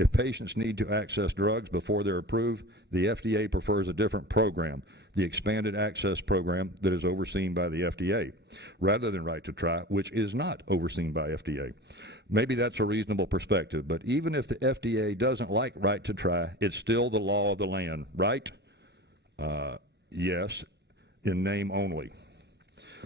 If patients need to access drugs before they're approved, the FDA prefers a different program, the Expanded Access Program that is overseen by the FDA, rather than Right to Try, which is not overseen by FDA. Maybe that's a reasonable perspective, but even if the FDA doesn't like Right to Try, it's still the law of the land, right? Yes, in name only.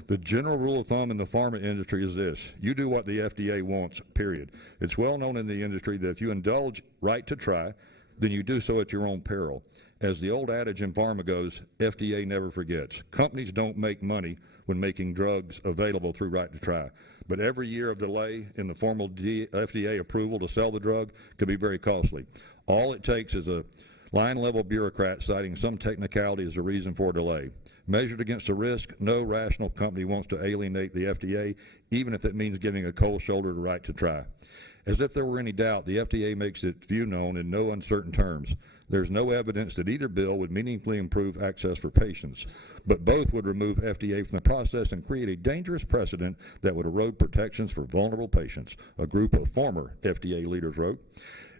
The general rule of thumb in the pharma industry is this: you do what the FDA wants, period. It's well known in the industry that if you indulge Right to Try, then you do so at your own peril. As the old adage in pharma goes, FDA never forgets. Companies don't make money when making drugs available through Right to Try. But every year of delay in the formal FDA approval to sell the drug could be very costly. All it takes is a line-level bureaucrat citing some technicality as a reason for a delay. Measured against the risk, no rational company wants to alienate the FDA, even if it means giving a cold shoulder to Right to Try. As if there were any doubt, the FDA makes its view known in no uncertain terms. There's no evidence that either bill would meaningfully improve access for patients, but both would remove FDA from the process and create a dangerous precedent that would erode protections for vulnerable patients, a group of former FDA leaders wrote.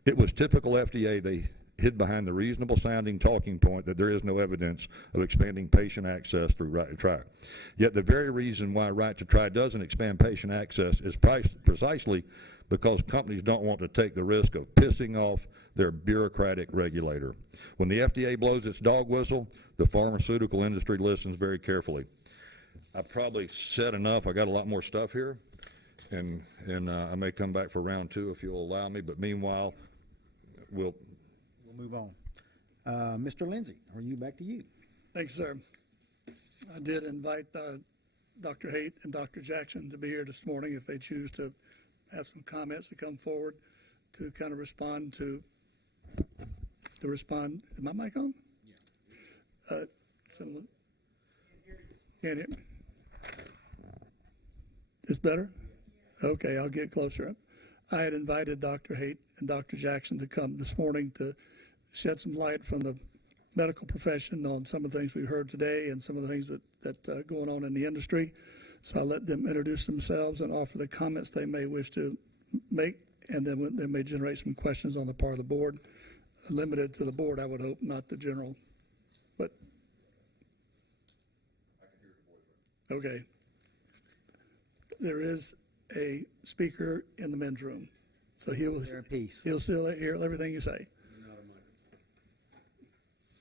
It was typical FDA. They hid behind the reasonable sounding talking point that there is no evidence of expanding patient access through Right to Try. Yet the very reason why Right to Try doesn't expand patient access is precisely because companies don't want to take the risk of pissing off their bureaucratic regulator. When the FDA blows its dog whistle, the pharmaceutical industry listens very carefully. I probably said enough. I got a lot more stuff here, and I may come back for round two if you'll allow me, but meanwhile, we'll move on. Mr. Lindsay, are you back to you? Thanks, sir. I did invite Dr. Haight and Dr. Jackson to be here this morning if they choose to have some comments to come forward to kind of respond to respond. Is my mic on? Yeah. Someone can't hear me. Is better? Okay, I'll get closer. I had invited Dr. Haight and Dr. Jackson to come this morning to shed some light from the medical profession on some of the things we heard today and some of the things that are going on in the industry. So I'll let them introduce themselves and offer the comments they may wish to make, and then they may generate some questions on the part of the board, limited to the board, I would hope, not the general. But okay, there is a speaker in the men's room, so he'll still hear everything you say.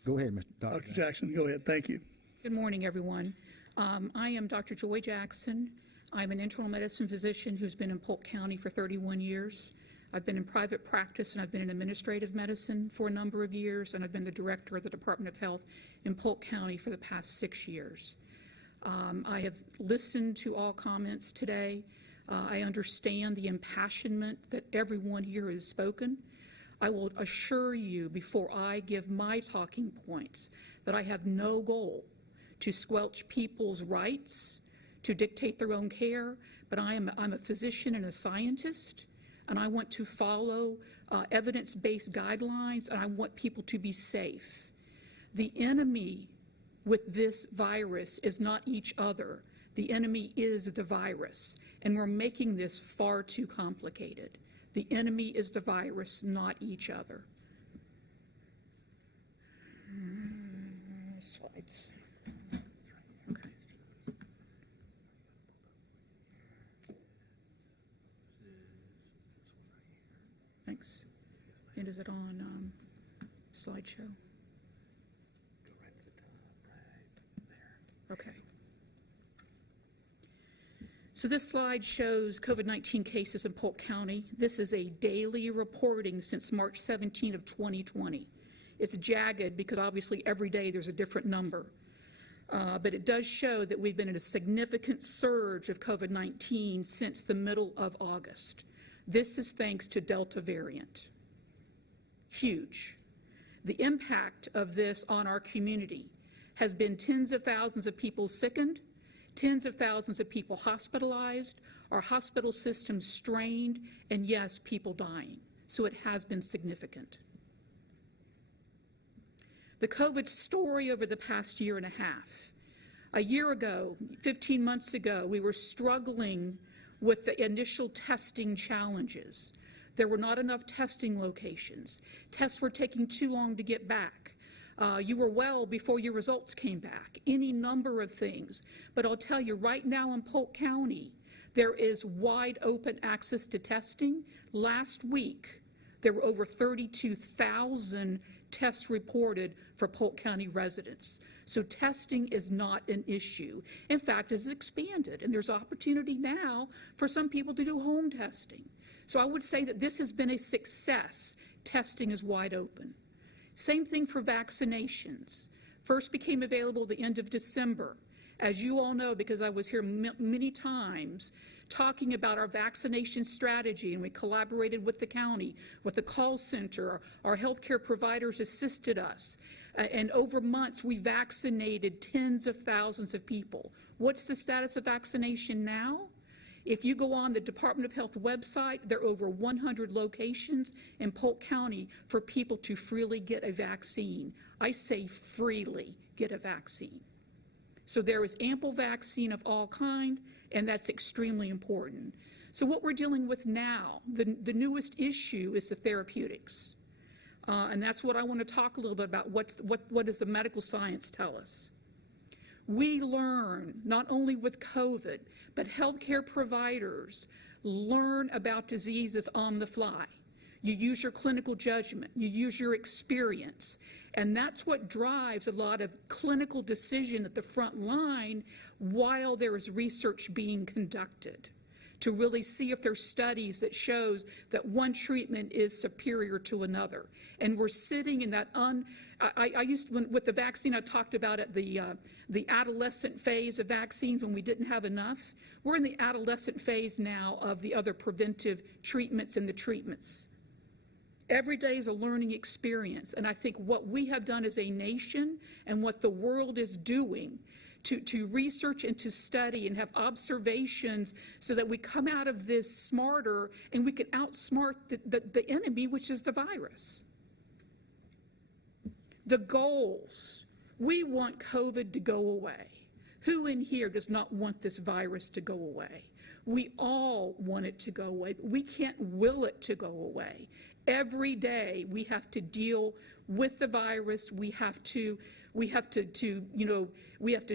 Go ahead, Mr. Dr. Jackson. Go ahead. Thank you. Good morning, everyone. I am Dr. Joy Jackson. I'm an internal medicine physician who's been in Polk County for 31 years. I've been in private practice, and I've been in administrative medicine for a number of years, and I've been the director of the Department of Health in Polk County for the past 6 years. I have listened to all comments today. I understand the impassionment that everyone here has spoken. I will assure you before I give my talking points that I have no goal to squelch people's rights to dictate their own care, but I'm a physician and a scientist, and I want to follow evidence-based guidelines, and I want people to be safe. The enemy with this virus is not each other. The enemy is the virus, and we're making this far too complicated. The enemy is the virus, not each other. Slides. Okay. Thanks. And is it on slideshow? Okay. So this slide shows COVID-19 cases in Polk County. This is a daily reporting since March 17 of 2020. It's jagged because obviously every day there's a different number. But it does show that we've been in a significant surge of COVID-19 since the middle of August. This is thanks to Delta variant. Huge. The impact of this on our community has been tens of thousands of people sickened, tens of thousands of people hospitalized, our hospital system strained, and yes, people dying. So it has been significant. The COVID story over the past year and a half. A year ago, 15 months ago, we were struggling with the initial testing challenges. There were not enough testing locations. Tests were taking too long to get back. You were well before your results came back. Any number of things. But I'll tell you, right now in Polk County, there is wide open access to testing. Last week, there were over 32,000 tests reported for Polk County residents. So testing is not an issue. In fact, it's expanded, and there's opportunity now for some people to do home testing. So I would say that this has been a success. Testing is wide open. Same thing for vaccinations. First became available at the end of December. As you all know, because I was here many times talking about our vaccination strategy, and we collaborated with the county, with the call center, our healthcare providers assisted us. And over months, we vaccinated tens of thousands of people. What's the status of vaccination now? If you go on the Department of Health website, there are over 100 locations in Polk County for people to freely get a vaccine. I say freely get a vaccine. So there is ample vaccine of all kind, and that's extremely important. So what we're dealing with now, the newest issue is the therapeutics. And that's what I want to talk a little bit about. What does the medical science tell us? We learn, not only with COVID, but healthcare providers learn about diseases on the fly. You use your clinical judgment, you use your experience, and that's what drives a lot of clinical decision at the front line while there is research being conducted, to really see if there's studies that shows that one treatment is superior to another. And we're sitting in that with the vaccine, I talked about it, the adolescent phase of vaccines when we didn't have enough. We're in the adolescent phase now of the other preventive treatments and the treatments. Every day is a learning experience, and I think what we have done as a nation and what the world is doing to research and to study and have observations so that we come out of this smarter and we can outsmart the enemy, which is the virus. The goals. We want COVID to go away. Who in here does not want this virus to go away? We all want it to go away, but we can't will it to go away. Every day we have to deal with the virus. We have to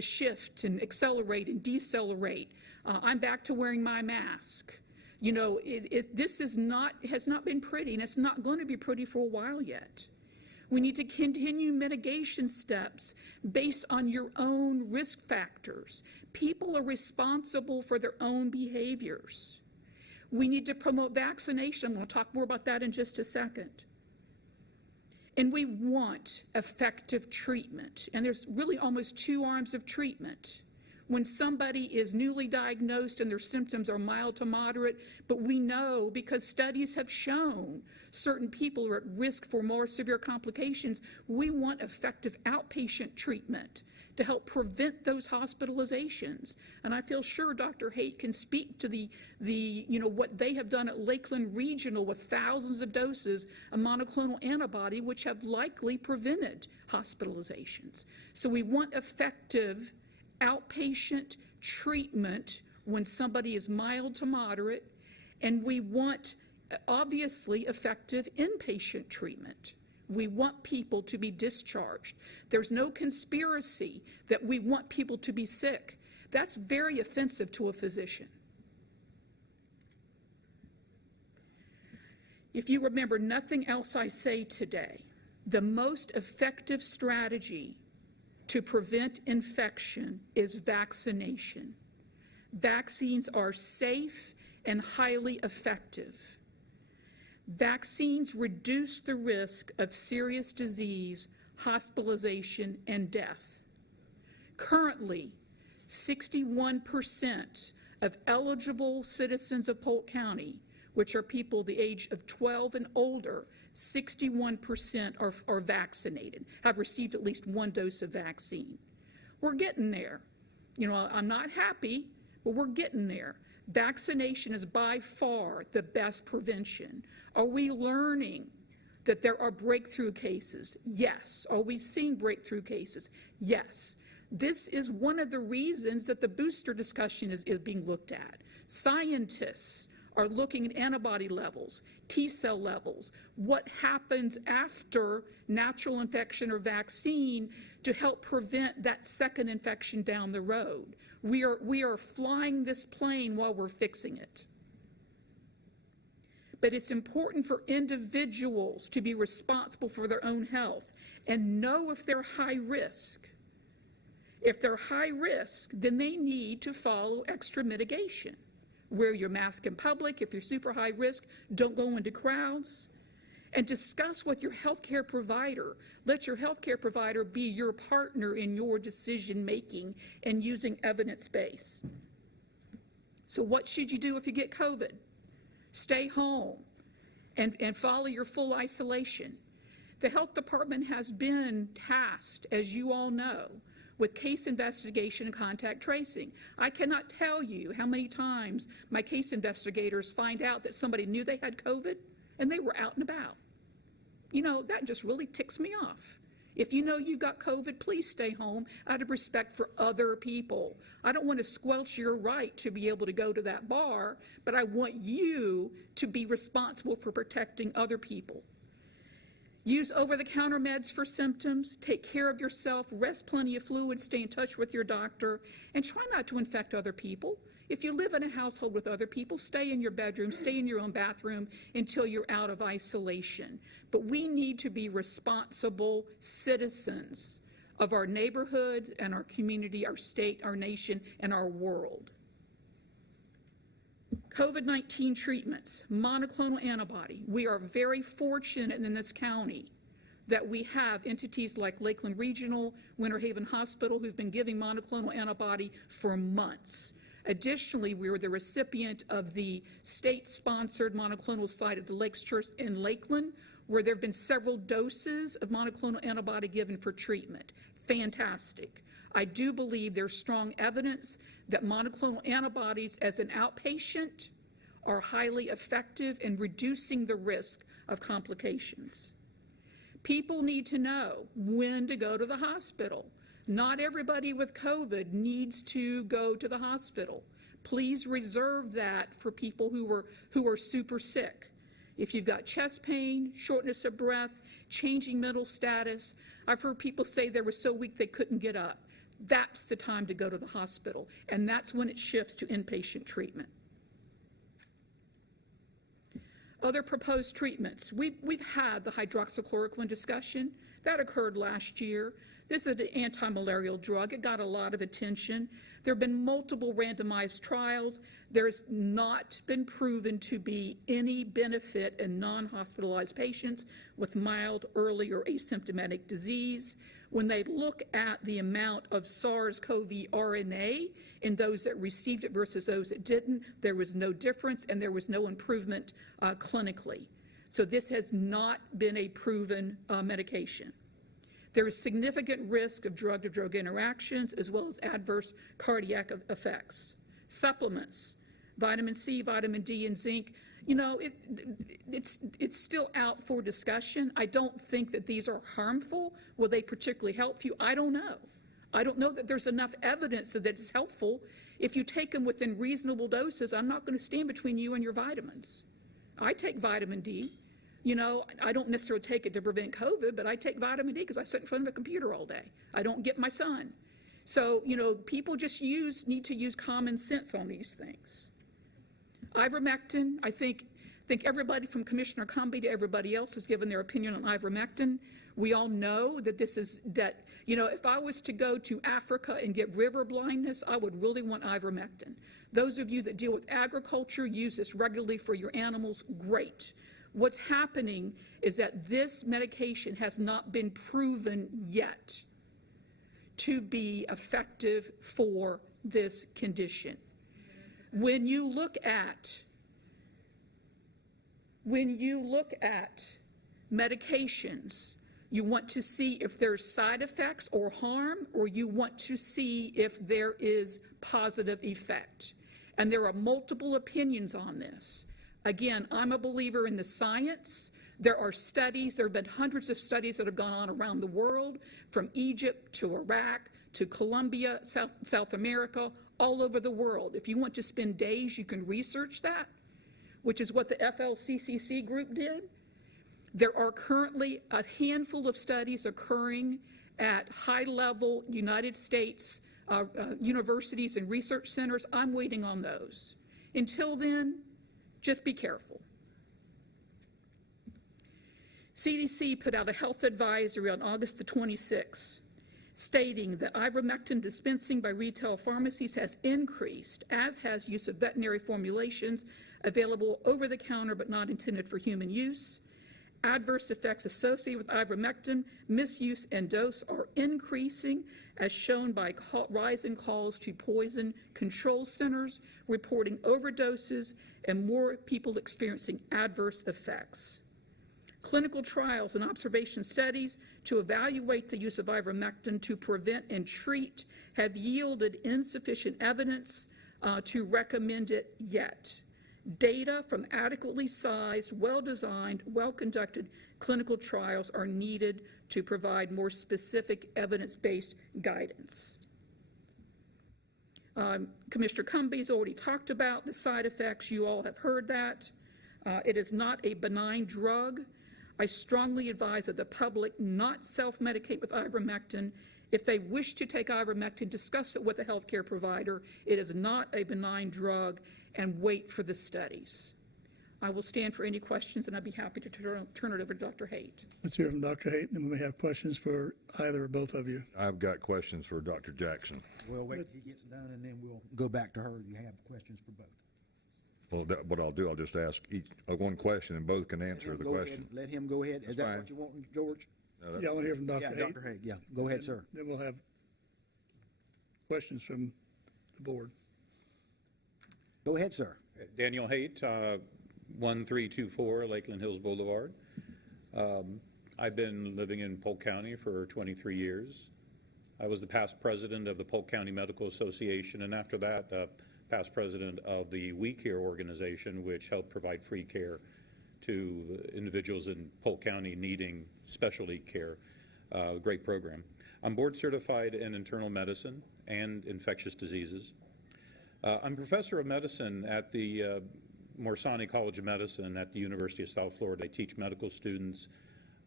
shift and accelerate and decelerate. I'm back to wearing my mask. This has not been pretty, and it's not going to be pretty for a while yet. We need to continue mitigation steps based on your own risk factors. People are responsible for their own behaviors. We need to promote vaccination. I'm going to talk more about that in just a second. And we want effective treatment. And there's really almost two arms of treatment. When somebody is newly diagnosed and their symptoms are mild to moderate, but we know because studies have shown certain people are at risk for more severe complications, we want effective outpatient treatment to help prevent those hospitalizations. And I feel sure Dr. Haight can speak to what they have done at Lakeland Regional with thousands of doses of monoclonal antibody, which have likely prevented hospitalizations. So we want effective outpatient treatment when somebody is mild to moderate, and we want, obviously, effective inpatient treatment. We want people to be discharged. There's no conspiracy that we want people to be sick. That's very offensive to a physician. If you remember nothing else I say today, the most effective strategy to prevent infection is vaccination. Vaccines are safe and highly effective. Vaccines reduce the risk of serious disease, hospitalization, and death. Currently, 61% of eligible citizens of Polk County, which are people the age of 12 and older, 61% are vaccinated, have received at least one dose of vaccine. We're getting there. I'm not happy, but we're getting there. Vaccination is by far the best prevention. Are we learning that there are breakthrough cases? Yes. Are we seeing breakthrough cases? Yes. This is one of the reasons that the booster discussion is being looked at. Scientists are looking at antibody levels, T-cell levels, what happens after natural infection or vaccine to help prevent that second infection down the road. We are flying this plane while we're fixing it. But it's important for individuals to be responsible for their own health and know if they're high risk. If they're high risk, then they need to follow extra mitigation. Wear your mask in public. If you're super high risk, don't go into crowds. And discuss with your healthcare provider. Let your healthcare provider be your partner in your decision making and using evidence-based. So what should you do if you get COVID? Stay home and follow your full isolation. The health department has been tasked, as you all know, with case investigation and contact tracing. I cannot tell you how many times my case investigators find out that somebody knew they had COVID and they were out and about. You know, that just really ticks me off. If you know you got COVID, please stay home out of respect for other people. I don't want to squelch your right to be able to go to that bar, but I want you to be responsible for protecting other people. Use over-the-counter meds for symptoms, take care of yourself, rest plenty of fluid, stay in touch with your doctor, and try not to infect other people. If you live in a household with other people, stay in your bedroom, stay in your own bathroom until you're out of isolation. But we need to be responsible citizens of our neighborhood and our community, our state, our nation, and our world. COVID-19 treatments, monoclonal antibody. We are very fortunate in this county that we have entities like Lakeland Regional, Winter Haven Hospital, who've been giving monoclonal antibody for months. Additionally, we were the recipient of the state-sponsored monoclonal site at the Lakes Church in Lakeland, where there have been several doses of monoclonal antibody given for treatment. Fantastic. I do believe there's strong evidence that monoclonal antibodies as an outpatient are highly effective in reducing the risk of complications. People need to know when to go to the hospital. Not everybody with COVID needs to go to the hospital. Please reserve that for people who are super sick. If you've got chest pain, shortness of breath, changing mental status, I've heard people say they were so weak they couldn't get up. That's the time to go to the hospital, and that's when it shifts to inpatient treatment. Other proposed treatments. We've had the hydroxychloroquine discussion. That occurred last year. This is an anti-malarial drug. It got a lot of attention. There have been multiple randomized trials. There's not been proven to be any benefit in non-hospitalized patients with mild, early, or asymptomatic disease. When they look at the amount of SARS-CoV RNA in those that received it versus those that didn't, there was no difference and there was no improvement clinically. So this has not been a proven medication. There is significant risk of drug-to-drug interactions as well as adverse cardiac effects. Supplements, vitamin C, vitamin D, and zinc, you know, it's still out for discussion. I don't think that these are harmful. Will they particularly help you? I don't know. I don't know that there's enough evidence that it's helpful. If you take them within reasonable doses, I'm not going to stand between you and your vitamins. I take vitamin D. You know, I don't necessarily take it to prevent COVID, but I take vitamin D because I sit in front of a computer all day. I don't get my sun. So, you know, people just need to use common sense on these things. Ivermectin, I think everybody from Commissioner Cumbie to everybody else has given their opinion on ivermectin. We all know that you know, if I was to go to Africa and get river blindness, I would really want ivermectin. Those of you that deal with agriculture, use this regularly for your animals, great. What's happening is that this medication has not been proven yet to be effective for this condition. When you look at medications, you want to see if there's side effects or harm, or you want to see if there is positive effect. And there are multiple opinions on this. Again, I'm a believer in the science. There are studies, there have been hundreds of studies that have gone on around the world, from Egypt to Iraq to Colombia, South America, all over the world. If you want to spend days, you can research that. which is what the FLCCC group did. There are currently a handful of studies occurring at high-level United States universities and research centers. I'm waiting on those. Until then, just be careful. CDC put out a health advisory on August the 26th, stating that ivermectin dispensing by retail pharmacies has increased, as has use of veterinary formulations available over the counter but not intended for human use. Adverse effects associated with ivermectin misuse and dose are increasing, as shown by rising calls to poison control centers reporting overdoses and more people experiencing adverse effects. Clinical trials and observation studies to evaluate the use of ivermectin to prevent and treat have yielded insufficient evidence to recommend it yet. Data from adequately sized, well-designed, well-conducted clinical trials are needed to provide more specific evidence-based guidance. Commissioner Cumby's already talked about the side effects. You all have heard that. It is not a benign drug. I strongly advise that the public not self-medicate with ivermectin. If they wish to take ivermectin, discuss it with a healthcare provider. It is not a benign drug, and wait for the studies. I will stand for any questions, and I'd be happy to turn it over to Dr. Haight. Let's hear from Dr. Haight, and then we may have questions for either or both of you. I've got questions for Dr. Jackson. We'll wait till he gets done, and then we'll go back to her. You have questions for both. Well, what I'll do, I'll just ask each one question, and both can answer the question. Let him go ahead. Is that what you want, George? Yeah, I want to hear from Dr. Yeah, Haight. Dr. Haig, yeah. Go ahead, sir. Then we'll have questions from the board. Go ahead, sir. Daniel Haight, 1324 Lakeland Hills Boulevard. I've been living in Polk County for 23 years. I was the past president of the Polk County Medical Association, and after that, past president of the We Care organization, which helped provide free care to individuals in Polk County needing specialty care. Great program. I'm board certified in internal medicine and infectious diseases. I'm professor of medicine at the Morsani College of Medicine at the University of South Florida. I teach medical students.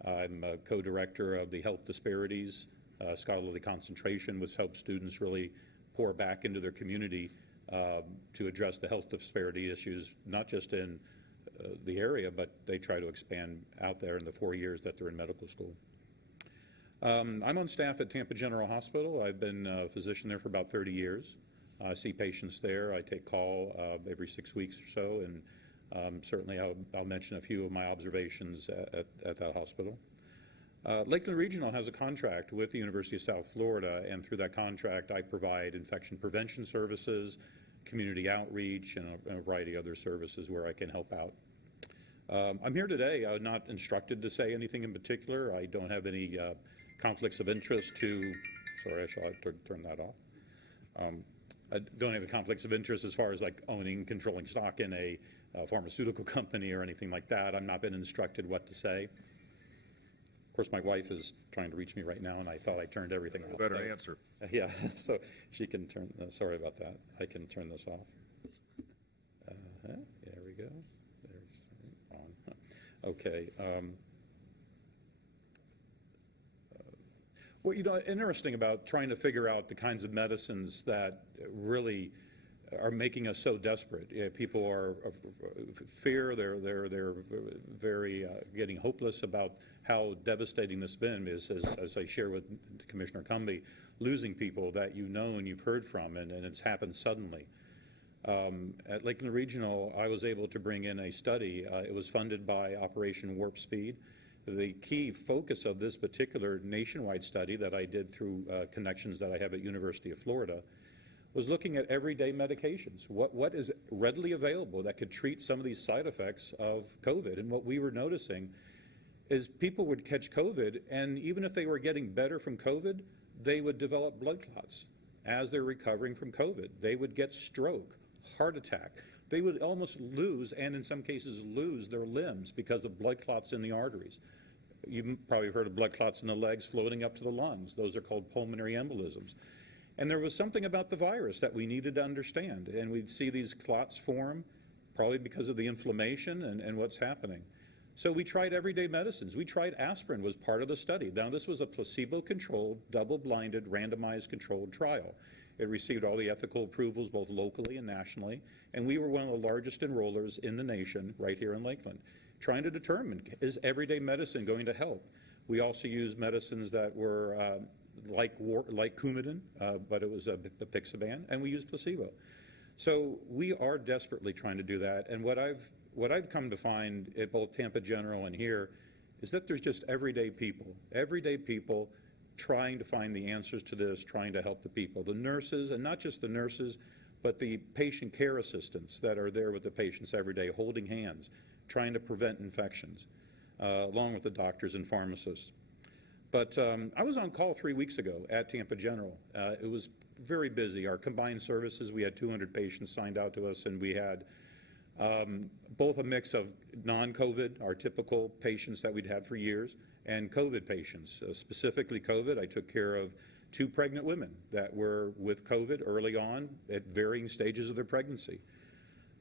I'm a co-director of the Health Disparities Scholarly Concentration, which helps students really pour back into their community to address the health disparity issues, not just in the area, but they try to expand out there in the 4 years that they're in medical school. I'm on staff at Tampa General Hospital. I've been a physician there for about 30 years. I see patients there. I take call every 6 weeks or so, and certainly I'll mention a few of my observations at that hospital. Lakeland Regional has a contract with the University of South Florida, and through that contract I provide infection prevention services, community outreach, and a variety of other services where I can help out. I'm here today not instructed to say anything in particular. I don't have any conflicts of interest to, sorry, I shall have to turn that off. I don't have any conflicts of interest as far as like owning, controlling stock in a pharmaceutical company or anything like that. I've not been instructed what to say. Of course, my wife is trying to reach me right now, and I thought I turned everything off. Better answer. Yeah, so she can turn, sorry about that. I can turn this off. There we go. There's on. Okay. Well, you know, interesting about trying to figure out the kinds of medicines that really are making us so desperate. People are fear. They're very getting hopeless about how devastating this has been. As I share with Commissioner Cumby, losing people that you know and you've heard from, and it's happened suddenly. At Lakeland Regional, I was able to bring in a study. It was funded by Operation Warp Speed. The key focus of this particular nationwide study that I did through connections that I have at University of Florida was looking at everyday medications. What is readily available that could treat some of these side effects of COVID? And what we were noticing is people would catch COVID, and even if they were getting better from COVID, they would develop blood clots as they're recovering from COVID. They would get stroke, heart attack. They would almost lose, and in some cases lose, their limbs because of blood clots in the arteries. You've probably heard of blood clots in the legs floating up to the lungs. Those are called pulmonary embolisms. And there was something about the virus that we needed to understand, and we'd see these clots form probably because of the inflammation and what's happening. So we tried everyday medicines. We tried aspirin was part of the study. Now this was a placebo-controlled, double-blinded, randomized controlled trial. It received all the ethical approvals both locally and nationally, and we were one of the largest enrollers in the nation right here in Lakeland, trying to determine, is everyday medicine going to help? We also used medicines that were like Coumadin, but it was a Apixaban, and we used placebo. So we are desperately trying to do that, and what I've come to find at both Tampa General and here is that there's just everyday people trying to find the answers to this, trying to help the people. The nurses, and not just the nurses, but the patient care assistants that are there with the patients every day, holding hands, trying to prevent infections, along with the doctors and pharmacists. But I was on call 3 weeks ago at Tampa General. It was very busy. Our combined services, we had 200 patients signed out to us, and we had both a mix of non-COVID, our typical patients that we'd had for years, and COVID patients. Specifically COVID, I took care of 2 pregnant women that were with COVID early on at varying stages of their pregnancy.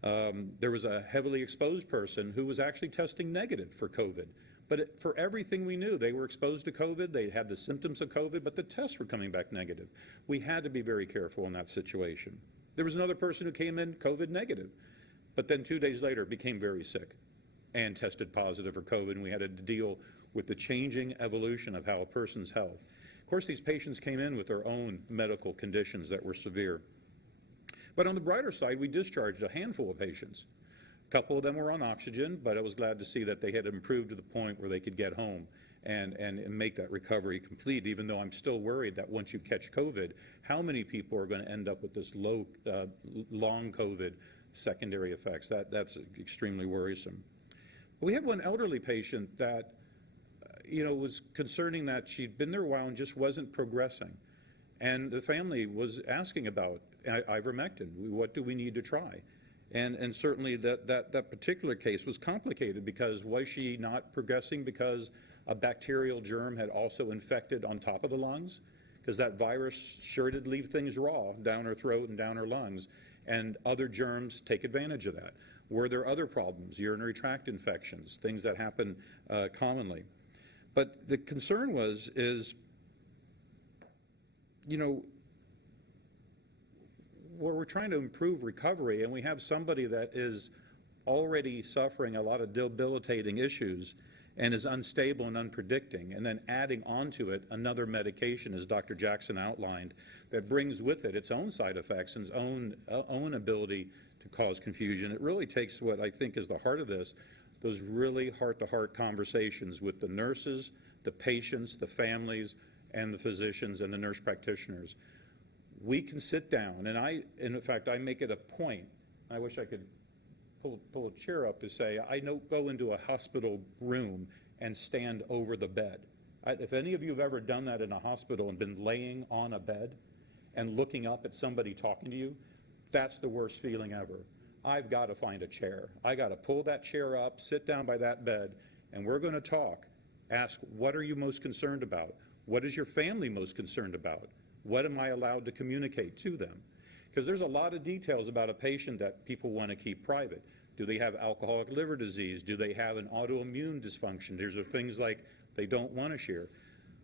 There was a heavily exposed person who was actually testing negative for COVID. But for everything we knew, they were exposed to COVID, they had the symptoms of COVID, but the tests were coming back negative. We had to be very careful in that situation. There was another person who came in COVID negative, but then 2 days later became very sick and tested positive for COVID, and we had to deal with the changing evolution of how a person's health. Of course, these patients came in with their own medical conditions that were severe. But on the brighter side, we discharged a handful of patients. A couple of them were on oxygen, but I was glad to see that they had improved to the point where they could get home and make that recovery complete, even though I'm still worried that once you catch COVID, how many people are going to end up with this long COVID secondary effects? That's extremely worrisome. But we had one elderly patient that was concerning that she'd been there a while and just wasn't progressing. And the family was asking about ivermectin. What do we need to try? And certainly that particular case was complicated because was she not progressing because a bacterial germ had also infected on top of the lungs? Because that virus sure did leave things raw down her throat and down her lungs, and other germs take advantage of that. Were there other problems, urinary tract infections, things that happen commonly? But the concern is where we're trying to improve recovery, and we have somebody that is already suffering a lot of debilitating issues and is unstable and unpredicting, and then adding onto it another medication, as Dr. Jackson outlined, that brings with it its own side effects and its own ability to cause confusion. It really takes what I think is the heart of this, those really heart-to-heart conversations with the nurses, the patients, the families, and the physicians and the nurse practitioners. We can sit down, and in fact, I make it a point. I wish I could pull a chair up to say, I don't go into a hospital room and stand over the bed. If any of you have ever done that in a hospital and been laying on a bed and looking up at somebody talking to you, that's the worst feeling ever. I've got to find a chair. I got to pull that chair up, sit down by that bed, and we're going to talk. Ask, what are you most concerned about? What is your family most concerned about? What am I allowed to communicate to them? Because there's a lot of details about a patient that people want to keep private. Do they have alcoholic liver disease? Do they have an autoimmune dysfunction? There's things like they don't want to share.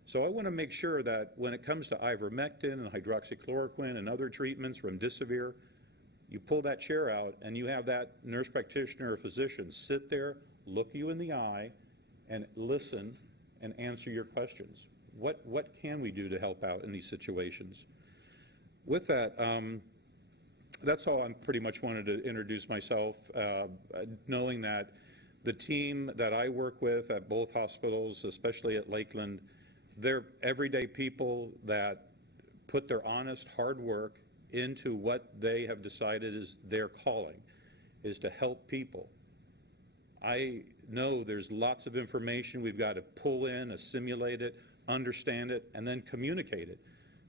So I want to make sure that when it comes to ivermectin and hydroxychloroquine and other treatments, remdesivir, you pull that chair out and you have that nurse practitioner or physician sit there, look you in the eye, and listen and answer your questions. What can we do to help out in these situations? With that, that's all I pretty much wanted to introduce myself, knowing that the team that I work with at both hospitals, especially at Lakeland, they're everyday people that put their honest, hard work into what they have decided is their calling, is to help people. I know there's lots of information we've got to pull in, assimilate it, understand it, and then communicate it.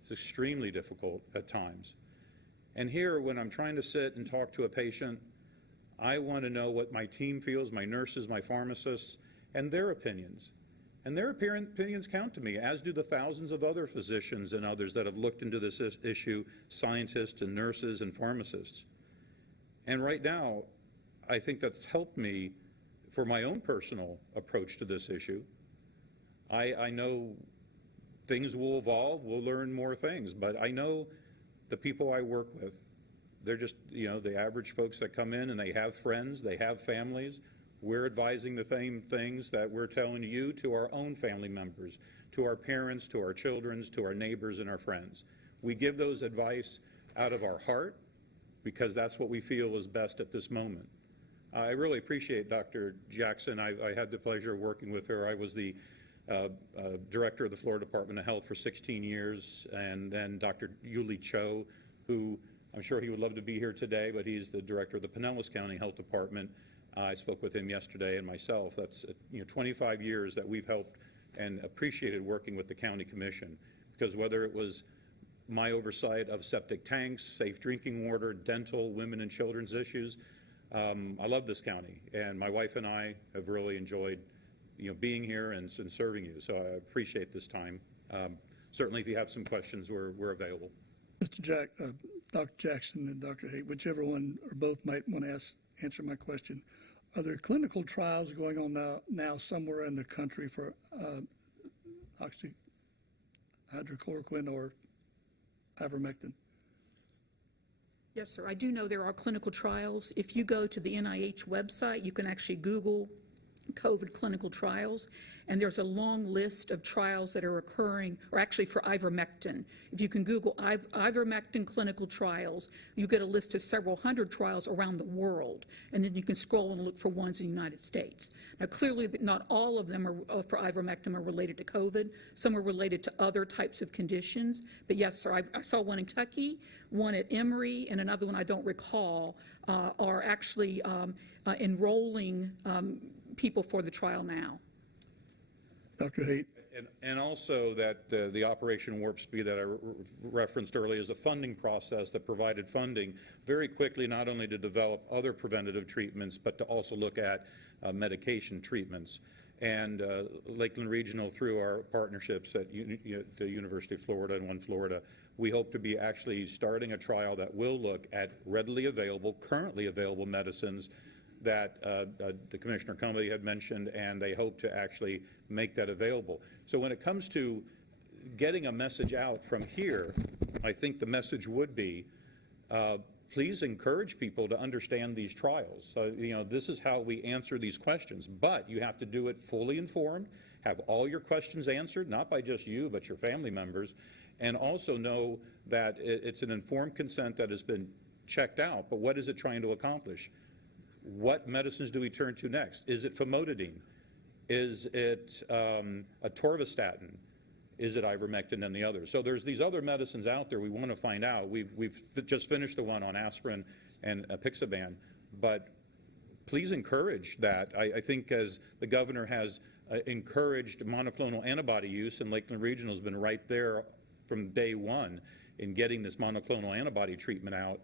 It's extremely difficult at times. And here, when I'm trying to sit and talk to a patient, I want to know what my team feels, my nurses, my pharmacists, and their opinions. And their opinions count to me, as do the thousands of other physicians and others that have looked into this issue, scientists and nurses and pharmacists. And right now, I think that's helped me for my own personal approach to this issue. I know things will evolve, we'll learn more things, but I know the people I work with, they're just, the average folks that come in and they have friends, they have families. We're advising the same things that we're telling you to our own family members, to our parents, to our children, to our neighbors and our friends. We give those advice out of our heart because that's what we feel is best at this moment. I really appreciate Dr. Jackson. I had the pleasure of working with her. I was the director of the Florida Department of Health for 16 years, and then Dr. Yuli Cho, who I'm sure he would love to be here today, but he's the director of the Pinellas County Health Department. I spoke with him yesterday, and myself. That's 25 years that we've helped and appreciated working with the county commission, because whether it was my oversight of septic tanks, safe drinking water, dental, women and children's issues, I love this county, and my wife and I have really enjoyed being here and serving you. So I appreciate this time. Certainly, if you have some questions, we're available. Dr. Jackson and Dr. Haight, whichever one or both might want to answer my question. Are there clinical trials going on now somewhere in the country for hydrochloroquine or ivermectin? Yes, sir. I do know there are clinical trials. If you go to the NIH website, you can actually Google COVID clinical trials, and there's a long list of trials that are occurring, or actually for ivermectin. If you can Google ivermectin clinical trials, you get a list of several hundred trials around the world, and then you can scroll and look for ones in the United States. Now, clearly, not all of them are for ivermectin are related to COVID. Some are related to other types of conditions. But yes, sir, I saw one in Kentucky, one at Emory, and another one I don't recall, are actually enrolling people for the trial now. Dr. Haight. And also that the Operation Warp Speed that I referenced earlier is a funding process that provided funding very quickly, not only to develop other preventative treatments, but to also look at medication treatments. And Lakeland Regional, through our partnerships at the University of Florida and One Florida, we hope to be actually starting a trial that will look at readily available, currently available medicines that the Commissioner Comedy had mentioned, and they hope to actually make that available. So when it comes to getting a message out from here, I think the message would be, please encourage people to understand these trials. So, this is how we answer these questions, but you have to do it fully informed, have all your questions answered, not by just you, but your family members, and also know that it's an informed consent that has been checked out, but what is it trying to accomplish? What medicines do we turn to next? Is it famotidine? Is it atorvastatin? Is it ivermectin and the others? So there's these other medicines out there we want to find out. We've just finished the one on aspirin and apixaban, but please encourage that. I think as the governor has encouraged monoclonal antibody use, and Lakeland Regional has been right there from day one in getting this monoclonal antibody treatment out.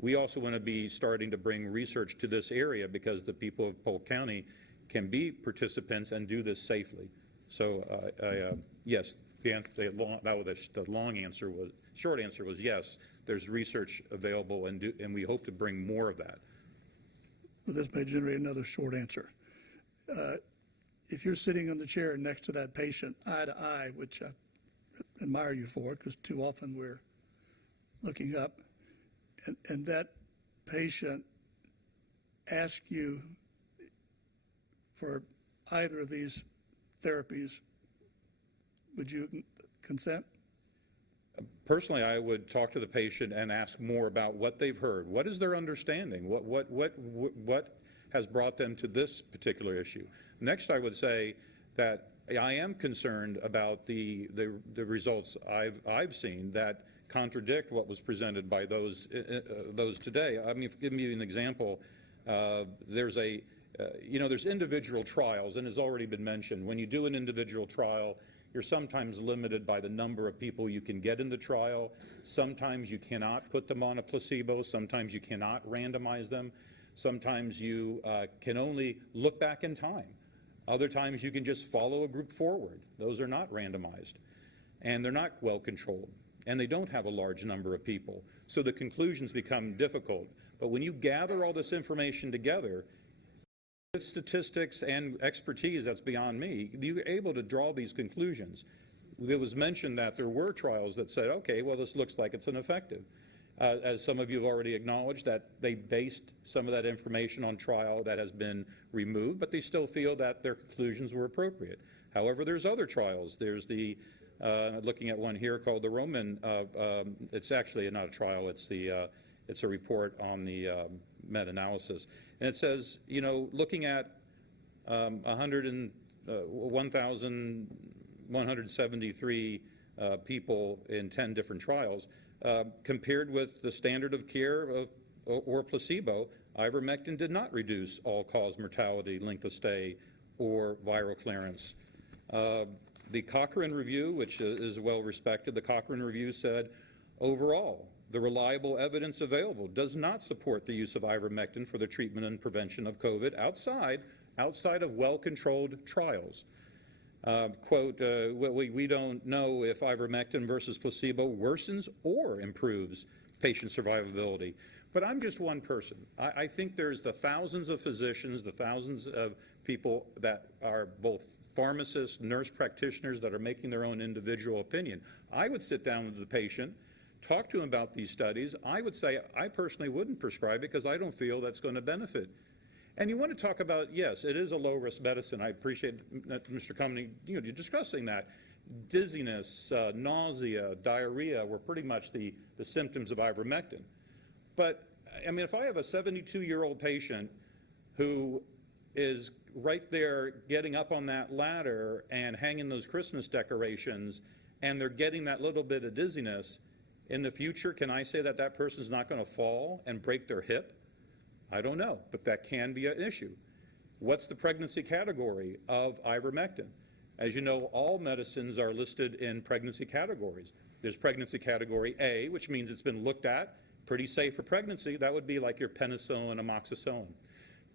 We also want to be starting to bring research to this area because the people of Polk County can be participants and do this safely. So yes, the short answer was yes. There's research available, and we hope to bring more of that. Well, this may generate another short answer. If you're sitting on the chair next to that patient, eye to eye, which I admire you for, because too often we're looking up, and that patient asks you for either of these therapies, would you consent? Personally, I would talk to the patient and ask more about what they've heard. What is their understanding? What has brought them to this particular issue? Next, I would say that I am concerned about the results I've seen that contradict what was presented by those today. I mean, give me an example. There's individual trials, and has already been mentioned. When you do an individual trial, you're sometimes limited by the number of people you can get in the trial. Sometimes you cannot put them on a placebo. Sometimes you cannot randomize them. Sometimes you can only look back in time. Other times you can just follow a group forward. Those are not randomized, and they're not well controlled, and they don't have a large number of people. So the conclusions become difficult. But when you gather all this information together, with statistics and expertise that's beyond me, you're able to draw these conclusions. It was mentioned that there were trials that said, okay, well, this looks like it's ineffective. As some of you have already acknowledged, that they based some of that information on trial that has been removed, but they still feel that their conclusions were appropriate. However, there's other trials. There's the, looking at one here called the Roman, it's actually not a trial, it's a report on the meta-analysis. And it says, you know, looking at 1,173 people in 10 different trials, compared with the standard of care or placebo, ivermectin did not reduce all-cause mortality, length of stay, or viral clearance. The Cochrane review, which is well respected, the Cochrane review said, overall, the reliable evidence available does not support the use of ivermectin for the treatment and prevention of COVID outside of well-controlled trials. Quote, we don't know if ivermectin versus placebo worsens or improves patient survivability. But I'm just one person. I think there's the thousands of physicians, the thousands of people that are both pharmacists, nurse practitioners that are making their own individual opinion. I would sit down with the patient, talk to him about these studies. I would say I personally wouldn't prescribe it because I don't feel that's going to benefit. And you want to talk about, yes, it is a low-risk medicine. I appreciate Mr. Cumming, you're discussing that. Dizziness, nausea, diarrhea were pretty much the symptoms of ivermectin. But, I mean, if I have a 72-year-old patient who is right there getting up on that ladder and hanging those Christmas decorations, and they're getting that little bit of dizziness, in the future, can I say that that person's not going to fall and break their hip? I don't know, but that can be an issue. What's the pregnancy category of ivermectin? As you know, all medicines are listed in pregnancy categories. There's pregnancy category A, which means it's been looked at, pretty safe for pregnancy. That would be like your penicillin, amoxicillin.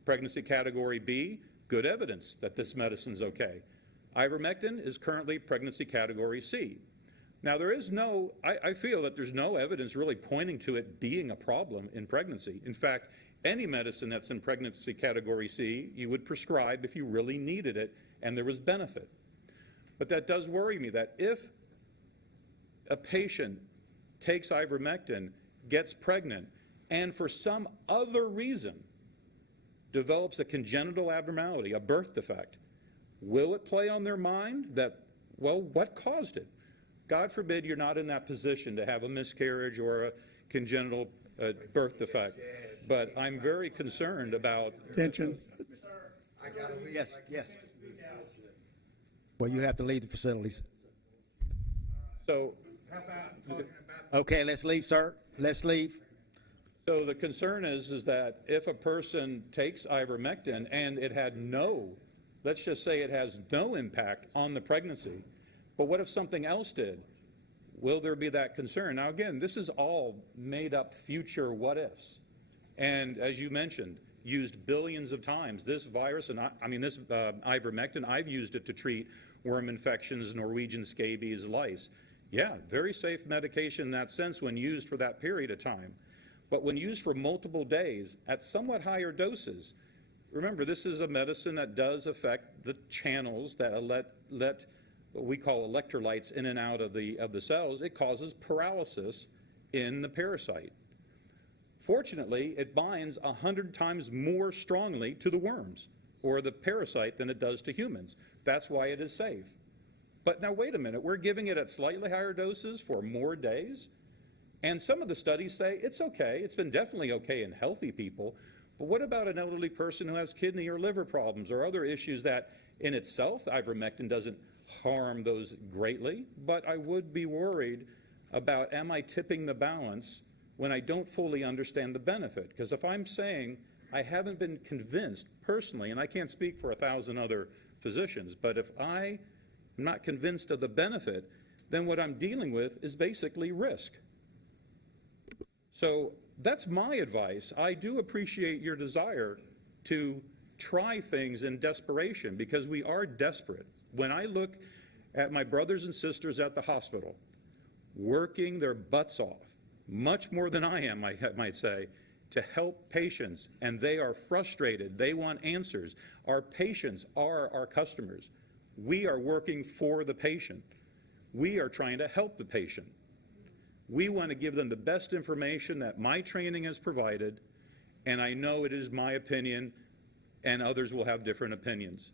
Pregnancy category B, good evidence that this medicine's okay. Ivermectin is currently pregnancy category C. Now, there is no, I feel that there's no evidence really pointing to it being a problem in pregnancy. In fact, any medicine that's in pregnancy category C, you would prescribe if you really needed it and there was benefit. But that does worry me that if a patient takes ivermectin, gets pregnant, and for some other reason develops a congenital abnormality, a birth defect, will it play on their mind that, well, what caused it? God forbid you're not in that position to have a miscarriage or a congenital birth defect. But I'm very concerned about... Attention. Yes, yes. Well, you have to leave the facilities. So, Okay, let's leave, sir. Let's leave. so the concern is that if a person takes ivermectin and it had no, let's just say it has no impact on the pregnancy, but what if something else did? Will there be that concern? Now, again, this is all made up future what ifs. And as you mentioned, used billions of times. This virus, and this ivermectin, I've used it to treat worm infections, Norwegian scabies, lice. Yeah, very safe medication in that sense when used for that period of time. But when used for multiple days at somewhat higher doses, remember, this is a medicine that does affect the channels that let what we call electrolytes in and out of the cells. It causes paralysis in the parasite. Fortunately, it binds 100 times more strongly to the worms or the parasite than it does to humans. That's why it is safe. But now wait a minute, we're giving it at slightly higher doses for more days? And some of the studies say it's okay. It's been definitely okay in healthy people. But what about an elderly person who has kidney or liver problems or other issues that in itself ivermectin doesn't harm those greatly? But I would be worried about, am I tipping the balance when I don't fully understand the benefit? Because if I'm saying I haven't been convinced personally, and I can't speak for 1,000 other physicians, but if I am not convinced of the benefit, then what I'm dealing with is basically risk. So that's my advice. I do appreciate your desire to try things in desperation because we are desperate. When I look at my brothers and sisters at the hospital working their butts off, much more than I am, I might say, to help patients, and they are frustrated. They want answers. Our patients are our customers. We are working for the patient. We are trying to help the patient. We want to give them the best information that my training has provided, and I know it is my opinion, and others will have different opinions.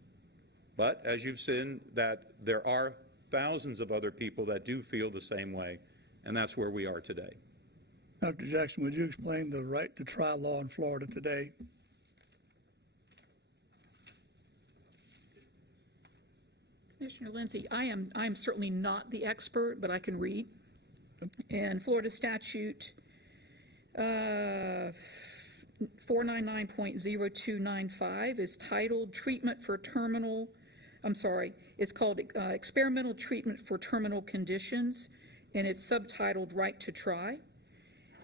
But as you've seen, that there are thousands of other people that do feel the same way, and that's where we are today. Dr. Jackson, would you explain the right to try law in Florida today? Commissioner Lindsay, I am certainly not the expert, but I can read. And Florida statute 499.0295 is titled it's called Experimental Treatment for Terminal Conditions, and it's subtitled Right to Try.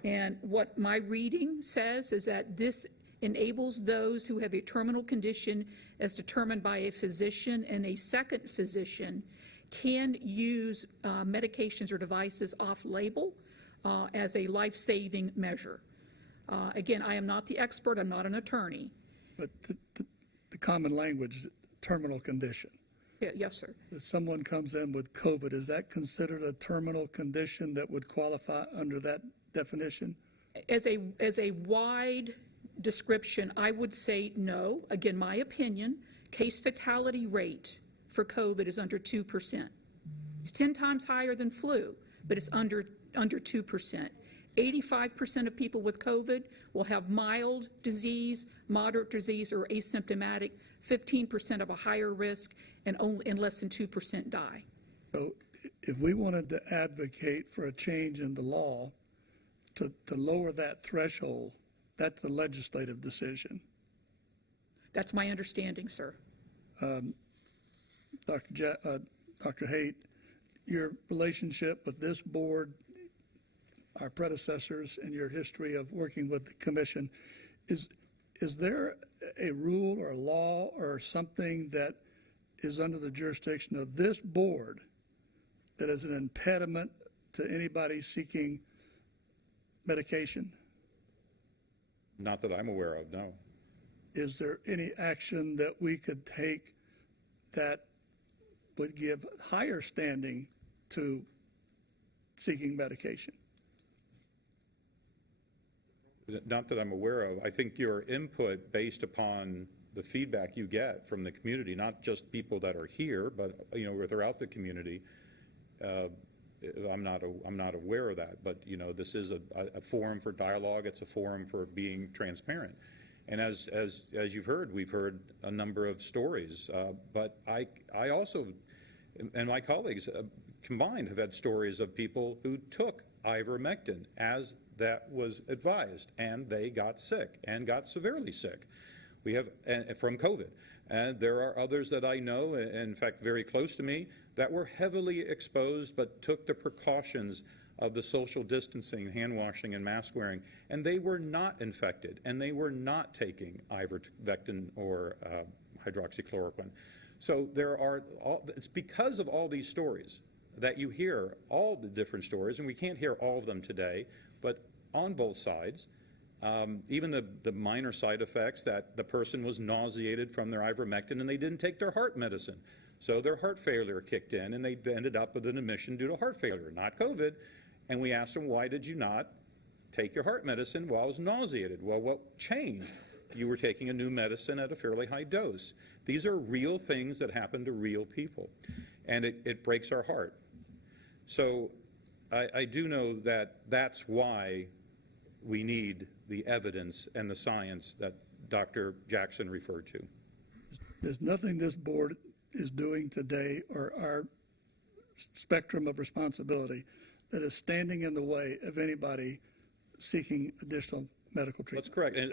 And what my reading says is that this enables those who have a terminal condition as determined by a physician and a second physician can use medications or devices off-label as a life-saving measure. Again, I am not the expert. I'm not an attorney. But the common language, terminal condition. Yeah, yes, sir. If someone comes in with COVID, is that considered a terminal condition that would qualify under that definition? As a wide description, I would say no. Again, my opinion, case fatality rate for COVID is under 2%. It's 10 times higher than flu, but it's under 2%. 85% of people with COVID will have mild disease, moderate disease, or asymptomatic. 15% of a higher risk, and less than 2% die. So if we wanted to advocate for a change in the law to lower that threshold, that's a legislative decision. That's my understanding, sir. Dr. Haight, your relationship with this board, our predecessors, and your history of working with the commission, is there a rule or a law or something that is under the jurisdiction of this board that is an impediment to anybody seeking medication? Not that I'm aware of, no. Is there any action that we could take that would give higher standing to seeking medication? Not that I'm aware of. I think your input based upon the feedback you get from the community, not just people that are here, but throughout the community, I'm not aware of that. But this is a forum for dialogue. It's a forum for being transparent. And as you've heard, we've heard a number of stories. But I also, and my colleagues combined, have had stories of people who took ivermectin as that was advised, and they got sick and got severely sick. We have from COVID, and there are others that I know, in fact very close to me, that were heavily exposed but took the precautions of the social distancing, hand washing, and mask wearing, and they were not infected, and they were not taking ivermectin or hydroxychloroquine. So it's because of all these stories that you hear all the different stories, and we can't hear all of them today, but on both sides, even the minor side effects, that the person was nauseated from their ivermectin and they didn't take their heart medicine. So their heart failure kicked in and they ended up with an admission due to heart failure, not COVID. And we asked them, why did you not take your heart medicine while I was nauseated? Well, what changed? You were taking a new medicine at a fairly high dose. These are real things that happen to real people, and it breaks our heart. So I do know that that's why we need the evidence and the science that Dr. Jackson referred to. There's nothing this board is doing today, or our spectrum of responsibility, that is standing in the way of anybody seeking additional medical treatment. That's correct. And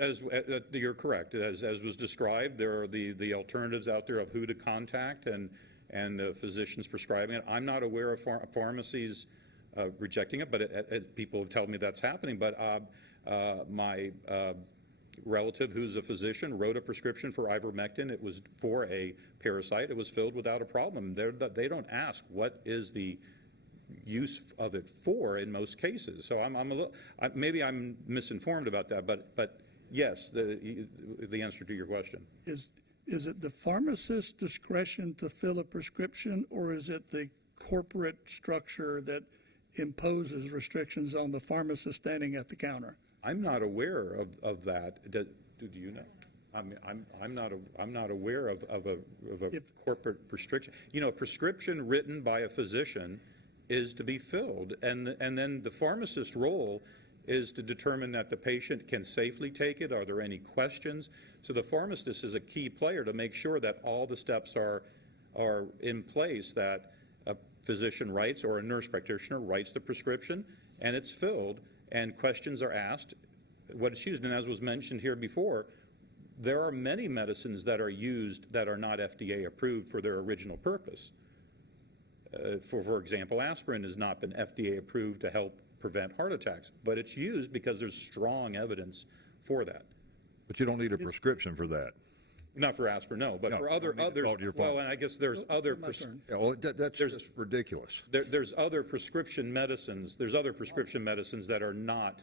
you're correct. As was described, there are the alternatives out there of who to contact and the physicians prescribing it. I'm not aware of pharmacies rejecting it, but people have told me that's happening. But my relative, who's a physician, wrote a prescription for ivermectin. It was for a parasite. It was filled without a problem. They don't ask what is the use of it for in most cases. So I'm a little, maybe I'm misinformed about that, but yes, the answer to your question. Is it the pharmacist's discretion to fill a prescription, or is it the corporate structure that imposes restrictions on the pharmacist standing at the counter? I'm not aware of that. Do you know? I'm not aware of a corporate restriction. You know, a prescription written by a physician is to be filled, and then the pharmacist's role is to determine that the patient can safely take it. Are there any questions? So the pharmacist is a key player to make sure that all the steps are in place, that a physician writes or a nurse practitioner writes the prescription and it's filled and questions are asked what it's used. And as was mentioned here before, there are many medicines that are used that are not FDA approved for their original purpose. For example, aspirin has not been FDA approved to help prevent heart attacks, but it's used because there's strong evidence for that. But you don't need a prescription for that. Not for aspirin, no, but for others. Well, and I guess there's other. Yeah, well, that's just ridiculous. There's other prescription medicines. There's other prescription medicines that are not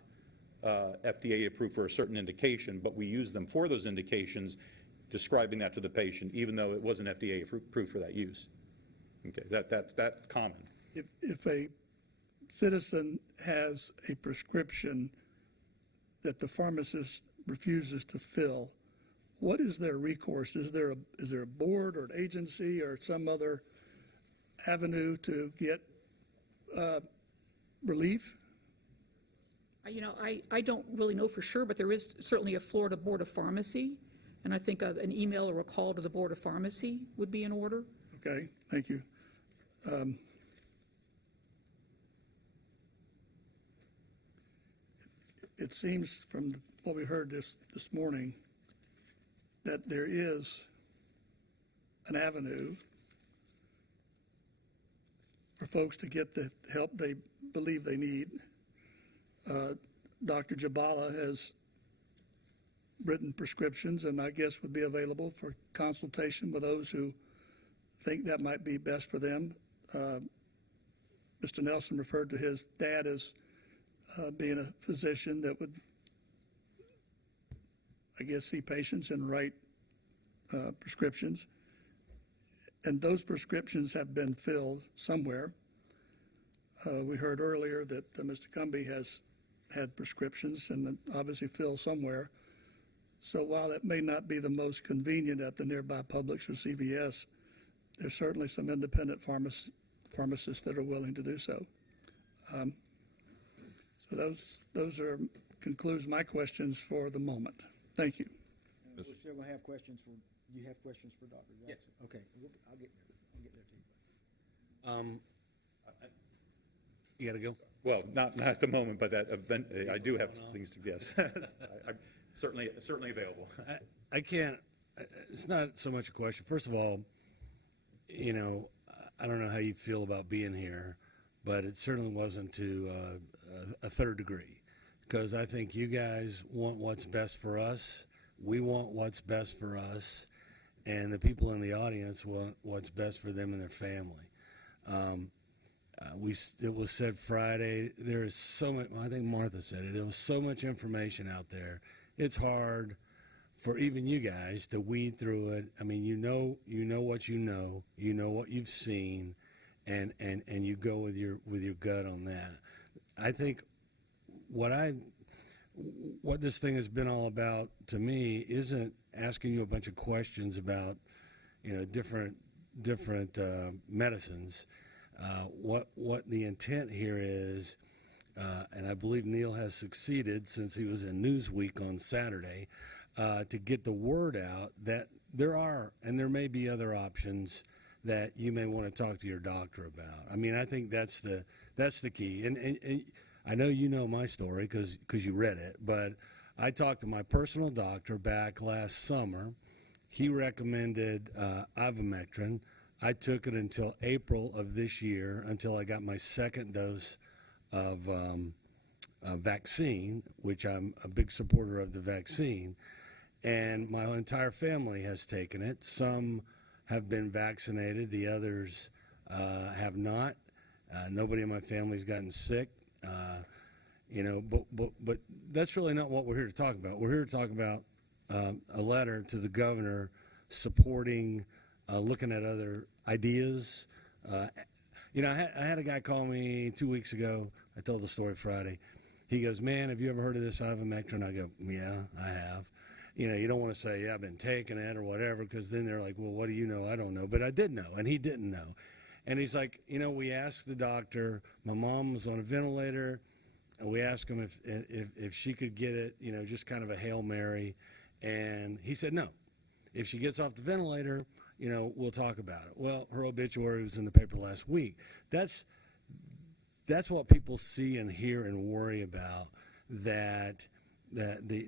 FDA approved for a certain indication, but we use them for those indications, describing that to the patient, even though it wasn't FDA approved for that use. Okay, that's common. If a citizen has a prescription that the pharmacist refuses to fill, what is their recourse? Is there a board or an agency or some other avenue to get relief? You know, I don't really know for sure, but there is certainly a Florida Board of Pharmacy, and I think an email or a call to the Board of Pharmacy would be in order. Okay, thank you. It seems from what we heard this morning that there is an avenue for folks to get the help they believe they need. Dr. Jabala has written prescriptions and I guess would be available for consultation with those who think that might be best for them. Mr. Nelson referred to his dad as being a physician that would, I guess, see patients and write prescriptions. And those prescriptions have been filled somewhere. We heard earlier that Mr. Cumby has had prescriptions and obviously filled somewhere. So while that may not be the most convenient at the nearby Publix or CVS, there's certainly some independent pharmacists that are willing to do so. So those concludes my questions for the moment. Thank you. We're still going to have questions for, you have questions for Dr. Jackson? Yes. Okay, I'll get there. To you. You got to go? Well, not at the moment, but that event, I do have things to guess. I'm certainly available. I can't, it's not so much a question. First of all, you know, I don't know how you feel about being here, but it certainly wasn't to a third degree, because I think you guys want what's best for us. We want what's best for us, and the people in the audience want what's best for them and their family. It was said Friday, there is so much, I think Martha said it, there was so much information out there. It's hard for even you guys to weed through it. I mean, you know what you know what you've seen, and you go with your gut on that. I think what this thing has been all about to me isn't asking you a bunch of questions about, you know, different medicines. What the intent here is, and I believe Neil has succeeded since he was in Newsweek on Saturday, to get the word out that there are, and there may be other options that you may want to talk to your doctor about. I mean, I think that's the key. And I know you know my story because you read it, but I talked to my personal doctor back last summer. He recommended ivermectin. I took it until April of this year, until I got my second dose of vaccine, which I'm a big supporter of the vaccine. And my entire family has taken it. Some have been vaccinated, the others have not. Nobody in my family's gotten sick. You know, but that's really not what we're here to talk about. We're here to talk about a letter to the governor supporting looking at other ideas. You know, I had a guy call me 2 weeks ago. I told the story Friday. He goes, "Man, have you ever heard of this ivermectin?" I go, "Yeah, I have." You know, you don't want to say, "Yeah, I've been taking it," or whatever, because then they're like, "Well, what do you know?" I don't know. But I did know, and he didn't know. And he's like, "You know, we asked the doctor. My mom was on a ventilator. And we asked him if she could get it, you know, just kind of a Hail Mary. And he said no. If she gets off the ventilator, you know, we'll talk about it." Well, her obituary was in the paper last week. That's what people see and hear and worry about, that their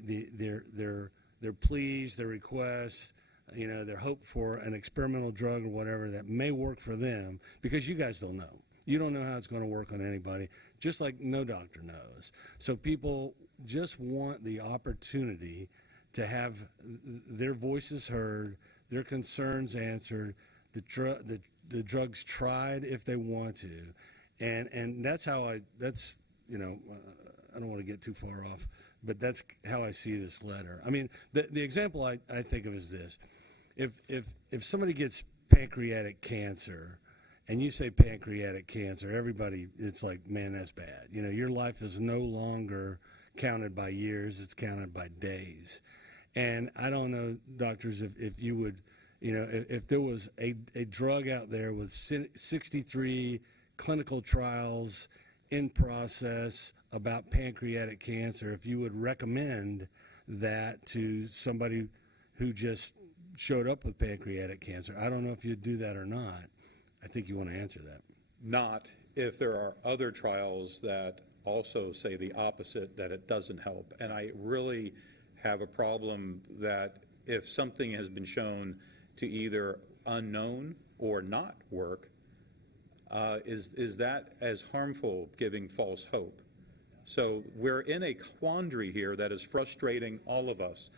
pleas, their requests, you know, their hope for an experimental drug or whatever that may work for them, because you guys don't know. You don't know how it's going to work on anybody, just like no doctor knows. So people just want the opportunity to have their voices heard, their concerns answered, the drugs tried if they want to. And that's how you know, I don't want to get too far off, but that's how I see this letter. I mean, the example I think of is this. If somebody gets pancreatic cancer, and you say pancreatic cancer, everybody, it's like, man, that's bad. You know, your life is no longer counted by years, it's counted by days. And I don't know, doctors, if you would, you know, if there was a drug out there with 63 clinical trials in process about pancreatic cancer, if you would recommend that to somebody who just showed up with pancreatic cancer. I don't know if you'd do that or not. I think you want to answer that. Not if there are other trials that also say the opposite, that it doesn't help. And I really have a problem that if something has been shown to either unknown or not work, is that as harmful, giving false hope? So we're in a quandary here that is frustrating all of us.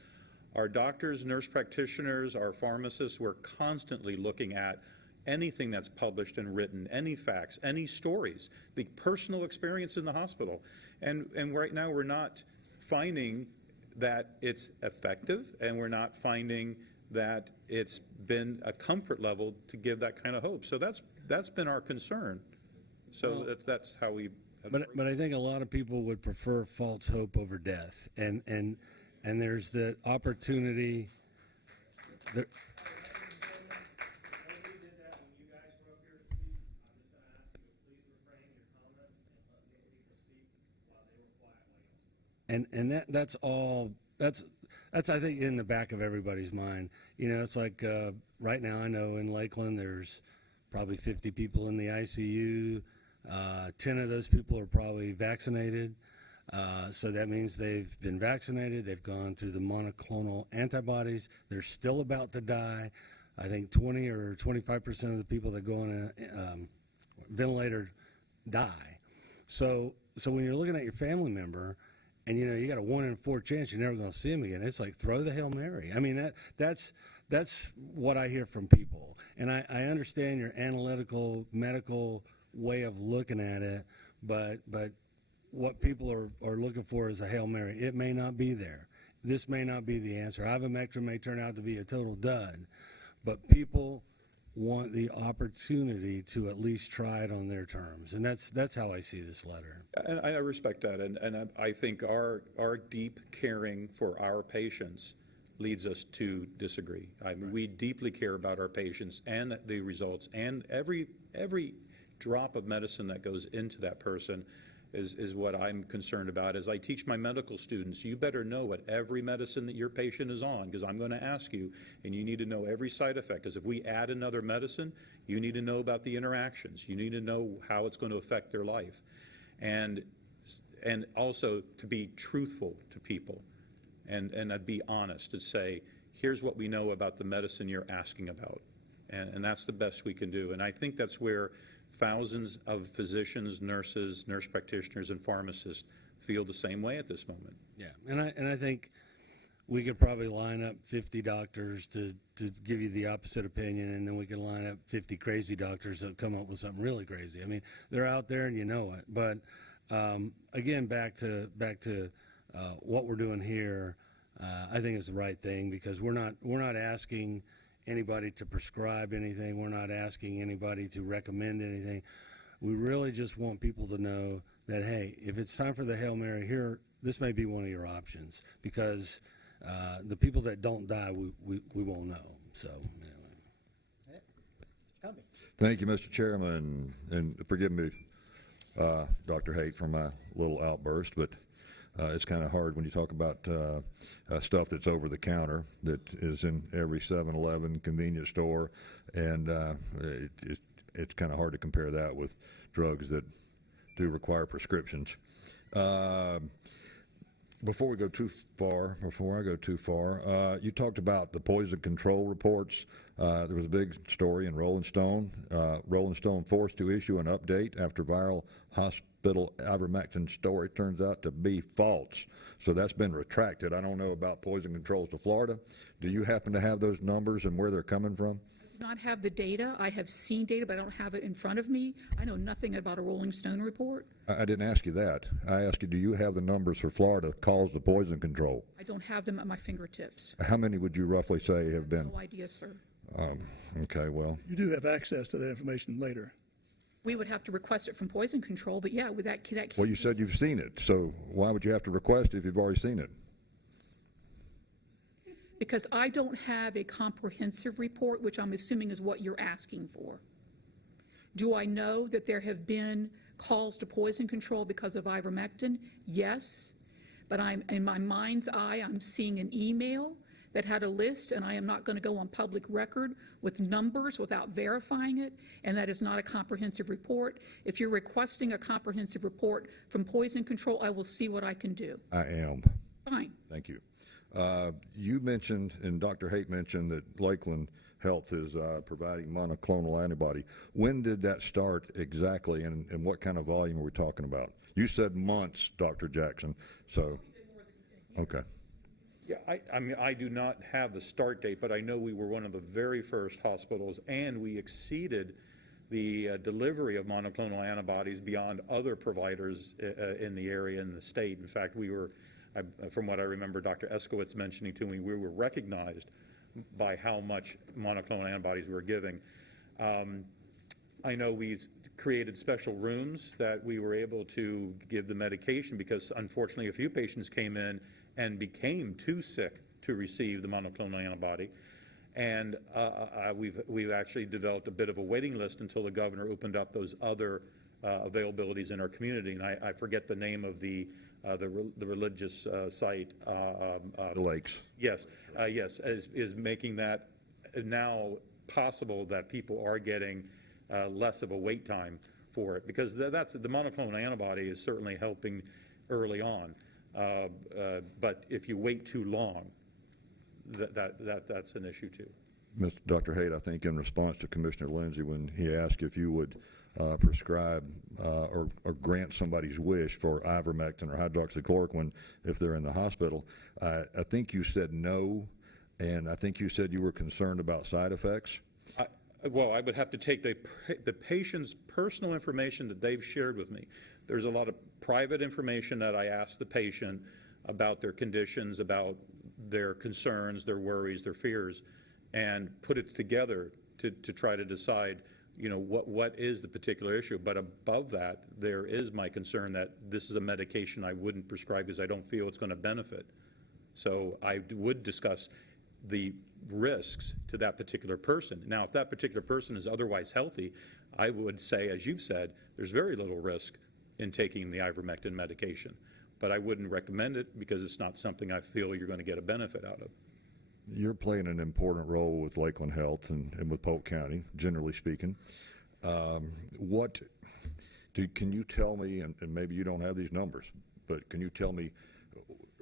Our doctors, nurse practitioners, our pharmacists, we're constantly looking at anything that's published and written, any facts, any stories, the personal experience in the hospital. And right now we're not finding that it's effective, and we're not finding that it's been a comfort level to give that kind of hope. So that's been our concern. So well, that's how we... But I think a lot of people would prefer false hope over death. And there's the opportunity... There, And that's all. That's I think in the back of everybody's mind. You know, it's like right now I know in Lakeland there's probably 50 people in the ICU. 10 of those people are probably vaccinated. So that means they've been vaccinated. They've gone through the monoclonal antibodies. They're still about to die. I think 20 or 25% of the people that go on a ventilator die. So when you're looking at your family member, and you know you got a 1 in 4 chance you're never going to see him again, it's like throw the Hail Mary. I mean that's what I hear from people, and I understand your analytical medical way of looking at it, but what people are looking for is a Hail Mary. It may not be there. This may not be the answer. Ivermectin may turn out to be a total dud, but people want the opportunity to at least try it on their terms, and that's how I see this letter. And I respect that, and I think our deep caring for our patients leads us to disagree. I mean, we deeply care about our patients and the results, and every drop of medicine that goes into that person is what I'm concerned about. As I teach my medical students, you better know what every medicine that your patient is on, because I'm going to ask you, and you need to know every side effect, because if we add another medicine, you need to know about the interactions. You need to know how it's going to affect their life. And also to be truthful to people and be honest, to say, here's what we know about the medicine you're asking about. And that's the best we can do. And I think that's where thousands of physicians, nurses, nurse practitioners, and pharmacists feel the same way at this moment. Yeah, and I think we could probably line up 50 doctors to give you the opposite opinion, and then we could line up 50 crazy doctors that come up with something really crazy. I mean, they're out there and you know it. But again, back to what we're doing here, I think is the right thing, because we're not asking anybody to prescribe anything. We're not asking anybody to recommend anything. We really just want people to know that, hey, if it's time for the Hail Mary here, this may be one of your options, because the people that don't die, we won't know. So, anyway. Cummings. Thank you, Mr. Chairman, and forgive me, Dr. Haight, for my little outburst, but it's kind of hard when you talk about stuff that's over the counter that is in every 7-Eleven convenience store, and it's kind of hard to compare that with drugs that do require prescriptions. Before I go too far, you talked about the poison control reports. There was a big story in Rolling Stone. Rolling Stone forced to issue an update after viral hospital ivermectin story turns out to be false. So that's been retracted. I don't know about poison controls to Florida. Do you happen to have those numbers and where they're coming from? Not have the data. I have seen data, but I don't have it in front of me. I know nothing about a Rolling Stone report. I didn't ask you that. I asked you, do you have the numbers for Florida calls to poison control? I don't have them at my fingertips. How many would you roughly say have been? No idea, sir. Okay, well. You do have access to that information later. We would have to request it from poison control, but yeah, with that Well, you said you've seen it, so why would you have to request it if you've already seen it? because I don't have a comprehensive report, which I'm assuming is what you're asking for. Do I know that there have been calls to poison control because of ivermectin? Yes, but in my mind's eye, I'm seeing an email that had a list, and I am not going to go on public record with numbers without verifying it, and that is not a comprehensive report. If you're requesting a comprehensive report from poison control, I will see what I can do. I am. Fine. Thank you. You mentioned, and Dr. Haight mentioned, that Lakeland Health is providing monoclonal antibody. When did that start exactly, and what kind of volume are we talking about? You said months, Dr. Jackson, so, okay. Yeah, I mean, I do not have the start date, but I know we were one of the very first hospitals, and we exceeded the delivery of monoclonal antibodies beyond other providers in the area, in the state. In fact, we were, from what I remember Dr. Eskowitz mentioning to me, we were recognized by how much monoclonal antibodies we were giving. I know we created special rooms that we were able to give the medication because, unfortunately, a few patients came in and became too sick to receive the monoclonal antibody. And we've actually developed a bit of a waiting list until the governor opened up those other availabilities in our community. And I forget the name of the religious site. The Lakes. Yes, yes, is making that now possible that people are getting less of a wait time for it, because that's the monoclonal antibody is certainly helping early on. But if you wait too long, that's an issue too. Dr. Haight, I think in response to Commissioner Lindsay when he asked if you would prescribe or grant somebody's wish for ivermectin or hydroxychloroquine if they're in the hospital, I think you said no, and I think you said you were concerned about side effects. Well, I would have to take the patient's personal information that they've shared with me. There's a lot of private information that I ask the patient about their conditions, about their concerns, their worries, their fears, and put it together to try to decide, you know, what is the particular issue. But above that, there is my concern that this is a medication I wouldn't prescribe because I don't feel it's going to benefit. So I would discuss the risks to that particular person. Now, if that particular person is otherwise healthy, I would say, as you've said, there's very little risk in taking the ivermectin medication. But I wouldn't recommend it because it's not something I feel you're going to get a benefit out of. You're playing an important role with Lakeland Health and with Polk County, generally speaking. Can you tell me, and maybe you don't have these numbers, but can you tell me,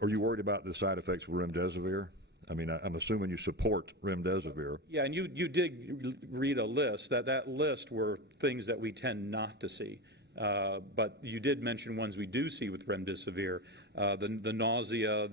are you worried about the side effects of remdesivir? I mean, I'm assuming you support remdesivir. Yeah, and you did read a list. That list were things that we tend not to see. But you did mention ones we do see with remdesivir, the nausea,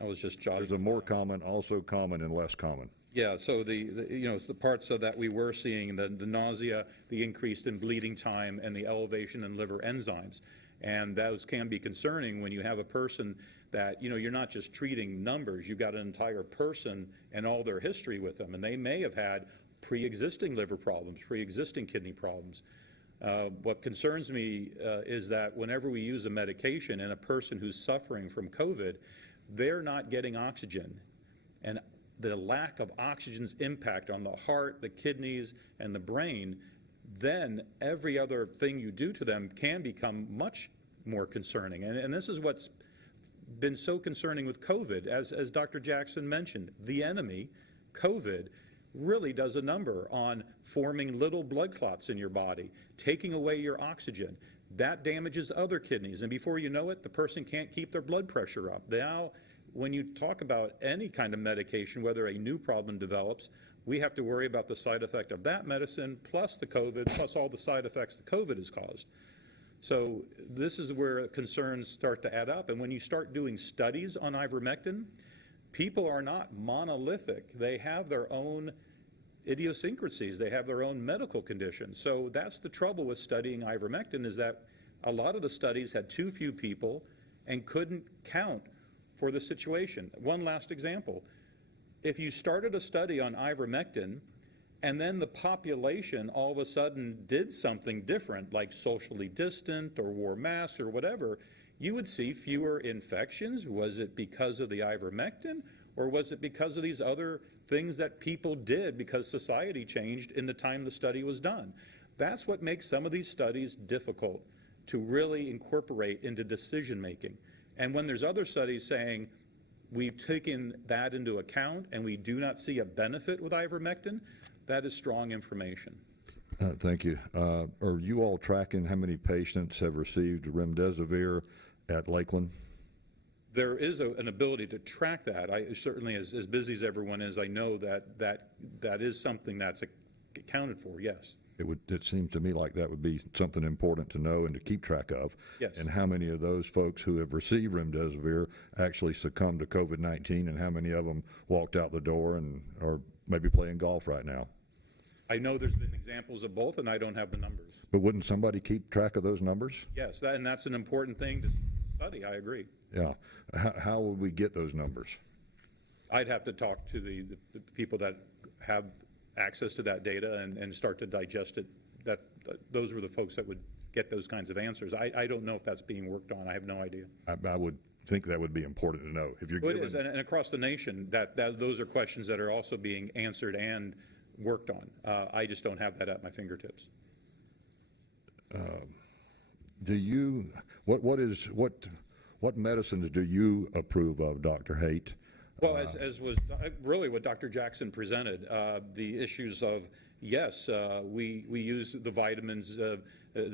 I was just jotting. There's a more common, also common, and less common. Yeah, so the parts of that we were seeing, the nausea, the increase in bleeding time, and the elevation in liver enzymes. And those can be concerning when you have a person that, you're not just treating numbers, you've got an entire person and all their history with them. And they may have had pre-existing liver problems, pre-existing kidney problems. What concerns me is that whenever we use a medication in a person who's suffering from COVID, they're not getting oxygen. And the lack of oxygen's impact on the heart, the kidneys, and the brain, then every other thing you do to them can become much more concerning. And this is what's been so concerning with COVID. As Dr. Jackson mentioned, the enemy, COVID, really does a number on forming little blood clots in your body, taking away your oxygen. That damages other kidneys, and before you know it, the person can't keep their blood pressure up. Now, when you talk about any kind of medication, whether a new problem develops, we have to worry about the side effect of that medicine, plus the COVID, plus all the side effects the COVID has caused. So this is where concerns start to add up. And when you start doing studies on ivermectin, people are not monolithic. They have their own idiosyncrasies. They have their own medical conditions. So that's the trouble with studying ivermectin, is that a lot of the studies had too few people and couldn't count for the situation. One last example. If you started a study on ivermectin and then the population all of a sudden did something different, like socially distant or wore masks or whatever, you would see fewer infections. Was it because of the ivermectin, or was it because of these other things that people did because society changed in the time the study was done? That's what makes some of these studies difficult to really incorporate into decision making. And when there's other studies saying we've taken that into account and we do not see a benefit with ivermectin, that is strong information. Thank you. Are you all tracking how many patients have received remdesivir at Lakeland? There is an ability to track that. I certainly, as busy as everyone is, I know that is something that's accounted for, yes. It seems to me like that would be something important to know and to keep track of. Yes. And how many of those folks who have received remdesivir actually succumbed to COVID-19, and how many of them walked out the door and are maybe playing golf right now? I know there's been examples of both, and I don't have the numbers. But wouldn't somebody keep track of those numbers? Yes, and that's an important thing to study, I agree. Yeah. How would we get those numbers? I'd have to talk to the people that have access to that data and start to digest it. Those were the folks that would get those kinds of answers. I don't know if that's being worked on. I have no idea. I would think that would be important to know. If you're It is, and across the nation, those are questions that are also being answered and worked on. I just don't have that at my fingertips. What medicines do you approve of, Dr. Haight? Well, as was really what Dr. Jackson presented, the issues of, yes, we use the vitamins,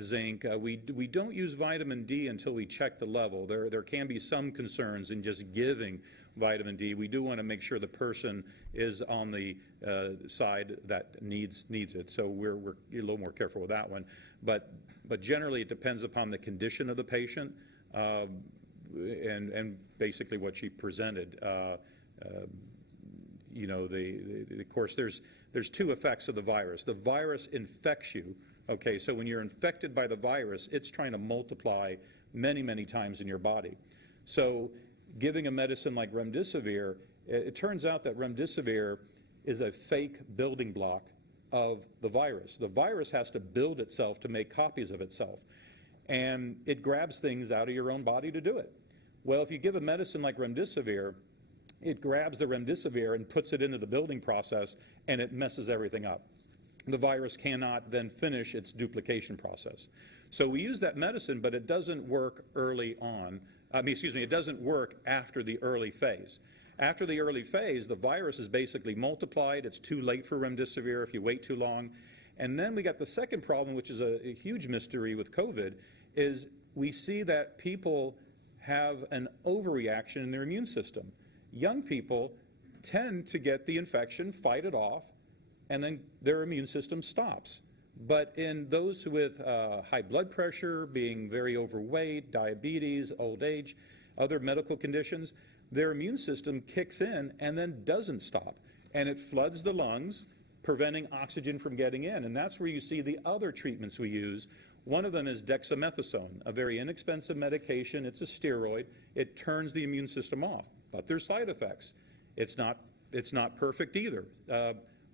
zinc. We don't use vitamin D until we check the level. There can be some concerns in just giving vitamin D. We do want to make sure the person is on the side that needs it. So we're a little more careful with that one. But generally, it depends upon the condition of the patient and basically what she presented. Of course, there's two effects of the virus. The virus infects you. Okay, so when you're infected by the virus, it's trying to multiply many, many times in your body. So giving a medicine like remdesivir, it turns out that remdesivir is a fake building block of the virus. The virus has to build itself to make copies of itself. And it grabs things out of your own body to do it. Well, if you give a medicine like remdesivir, it grabs the remdesivir and puts it into the building process, and it messes everything up. The virus cannot then finish its duplication process. So we use that medicine, but it doesn't work early on. It doesn't work after the early phase. After the early phase, the virus is basically multiplied. It's too late for remdesivir if you wait too long. And then we got the second problem, which is a huge mystery with COVID, is we see that people have an overreaction in their immune system. Young people tend to get the infection, fight it off, and then their immune system stops. But in those with high blood pressure, being very overweight, diabetes, old age, other medical conditions, their immune system kicks in and then doesn't stop. And it floods the lungs, preventing oxygen from getting in. And that's where you see the other treatments we use. One of them is dexamethasone, a very inexpensive medication. It's a steroid. It turns the immune system off. But there's side effects. It's not perfect either.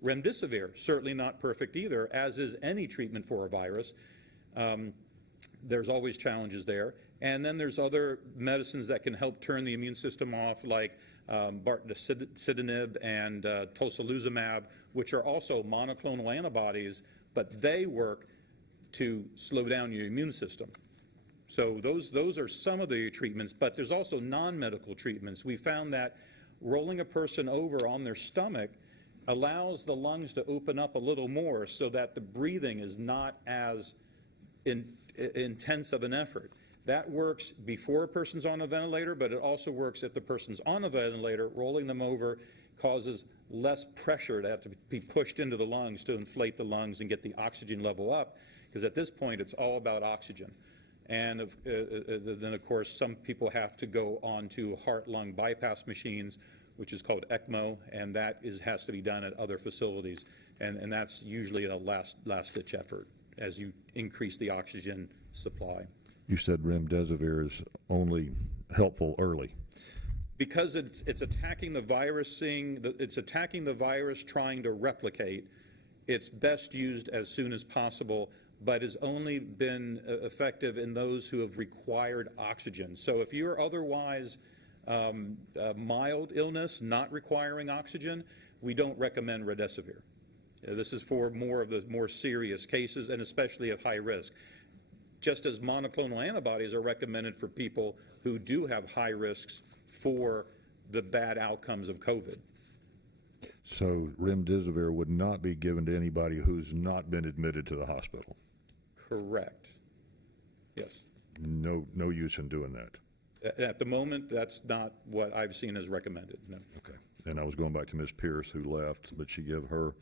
Remdesivir, certainly not perfect either, as is any treatment for a virus. There's always challenges there. And then there's other medicines that can help turn the immune system off, like baricitinib and tocilizumab, which are also monoclonal antibodies, but they work to slow down your immune system. So those are some of the treatments, but there's also non-medical treatments. We found that rolling a person over on their stomach allows the lungs to open up a little more so that the breathing is not as intense of an effort. That works before a person's on a ventilator, but it also works if the person's on a ventilator. Rolling them over causes less pressure to have to be pushed into the lungs to inflate the lungs and get the oxygen level up, because at this point it's all about oxygen. And then, of course, some people have to go on to heart-lung bypass machines, which is called ECMO, and that has to be done at other facilities. And that's usually a last-ditch effort as you increase the oxygen supply. You said remdesivir is only helpful early. Because it's attacking the virus, it's attacking the virus trying to replicate, it's best used as soon as possible, but has only been effective in those who have required oxygen. So if you're otherwise mild illness, not requiring oxygen, we don't recommend remdesivir. This is for more of the more serious cases, and especially of high risk. Just as monoclonal antibodies are recommended for people who do have high risks for the bad outcomes of COVID. So remdesivir would not be given to anybody who's not been admitted to the hospital? Correct. Yes. No use in doing that? At the moment, that's not what I've seen as recommended, no. Okay. And I was going back to Ms. Pierce, who left, but she gave her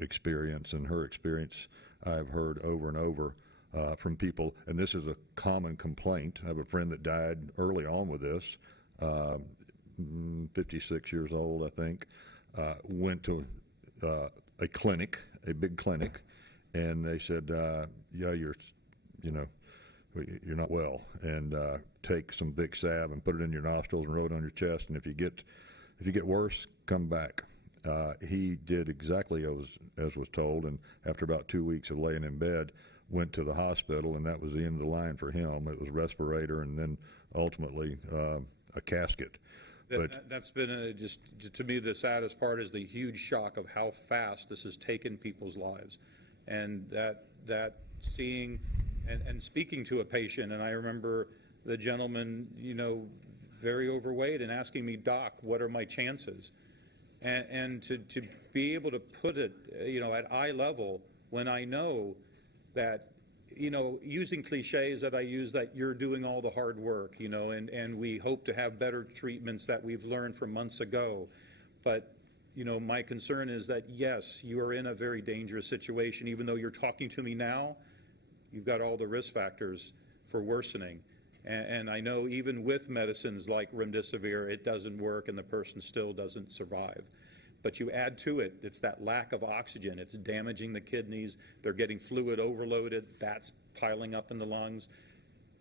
experience, and her experience I've heard over and over from people, and this is a common complaint. I have a friend that died early on with this, 56 years old, I think, went to a clinic, a big clinic, and they said, yeah, you're not well, and take some big salve and put it in your nostrils and roll it on your chest, and if you get worse, come back. He did exactly as was told, and after about 2 weeks of laying in bed, went to the hospital, and that was the end of the line for him. It was respirator, and then ultimately a casket. That's been just to me the saddest part is the huge shock of how fast this has taken people's lives, and that seeing and speaking to a patient, and I remember the gentleman, very overweight, and asking me, "Doc, what are my chances?" And to be able to put it, at eye level, when I know that, using cliches that I use, that you're doing all the hard work, and we hope to have better treatments that we've learned from months ago. But, my concern is that, yes, you are in a very dangerous situation. Even though you're talking to me now, you've got all the risk factors for worsening. And I know even with medicines like remdesivir, it doesn't work and the person still doesn't survive. But you add to it, it's that lack of oxygen. It's damaging the kidneys. They're getting fluid overloaded. That's piling up in the lungs.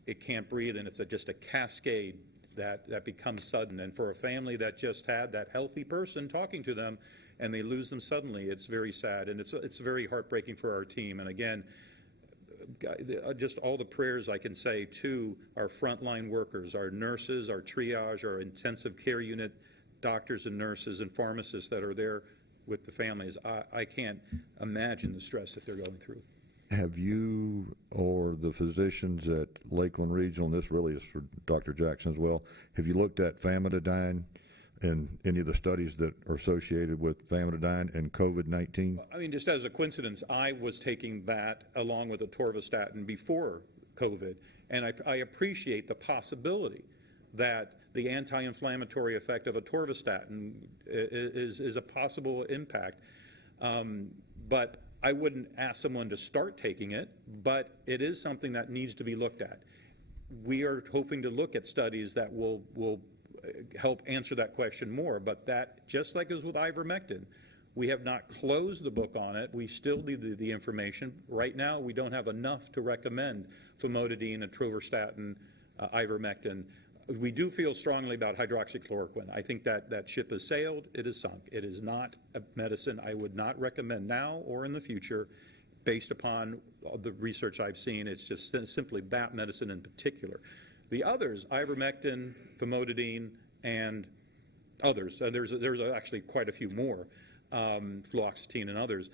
It can't breathe, and it's just a cascade that becomes sudden. And for a family that just had that healthy person talking to them and they lose them suddenly, it's very sad. And it's very heartbreaking for our team. And again, just all the prayers I can say to our frontline workers, our nurses, our triage, our intensive care unit doctors and nurses and pharmacists that are there with the families. I can't imagine the stress that they're going through. Have you or the physicians at Lakeland Regional, and this really is for Dr. Jackson as well, have you looked at famotidine and any of the studies that are associated with famotidine and COVID-19? I mean, just as a coincidence, I was taking that along with atorvastatin before COVID, and I appreciate the possibility that the anti-inflammatory effect of atorvastatin is a possible impact. But I wouldn't ask someone to start taking it, but it is something that needs to be looked at. We are hoping to look at studies that will help answer that question more, but that, just like as with ivermectin, we have not closed the book on it. We still need the information. Right now, we don't have enough to recommend famotidine, atorvastatin, ivermectin. We do feel strongly about hydroxychloroquine. I think that ship has sailed. It is sunk. It is not a medicine I would not recommend now or in the future based upon the research I've seen. It's just simply that medicine in particular. The others, ivermectin, famotidine, and others, there's actually quite a few more, fluoxetine and others.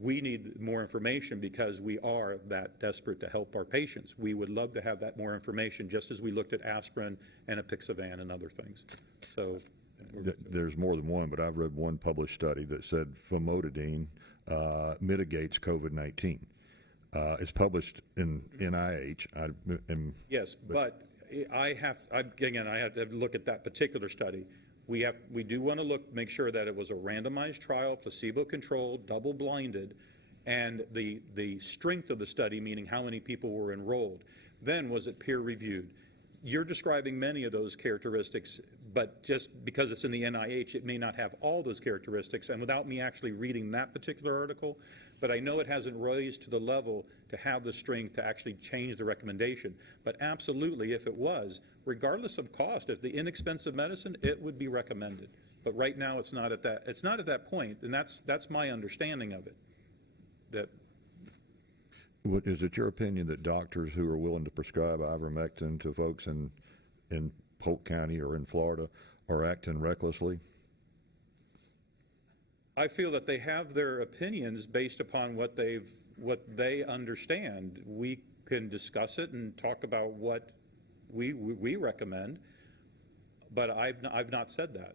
We need more information because we are that desperate to help our patients. We would love to have that more information, just as we looked at aspirin and apixaban and other things. So There's more than one, but I've read one published study that said famotidine mitigates COVID-19. It's published in NIH. yes, but I have to look at that particular study. We do want to make sure that it was a randomized trial, placebo-controlled, double-blinded, and the strength of the study, meaning how many people were enrolled. Then was it peer-reviewed? You're describing many of those characteristics, but just because it's in the NIH, it may not have all those characteristics, and without me actually reading that particular article, but I know it hasn't raised to the level to have the strength to actually change the recommendation. But absolutely, if it was, regardless of cost, if the inexpensive medicine, it would be recommended. But right now, it's not at that point, and that's my understanding of it. Is it your opinion that doctors who are willing to prescribe ivermectin to folks in Polk County or in Florida are acting recklessly? I feel that they have their opinions based upon what they understand. We can discuss it and talk about what we recommend, but I've not said that.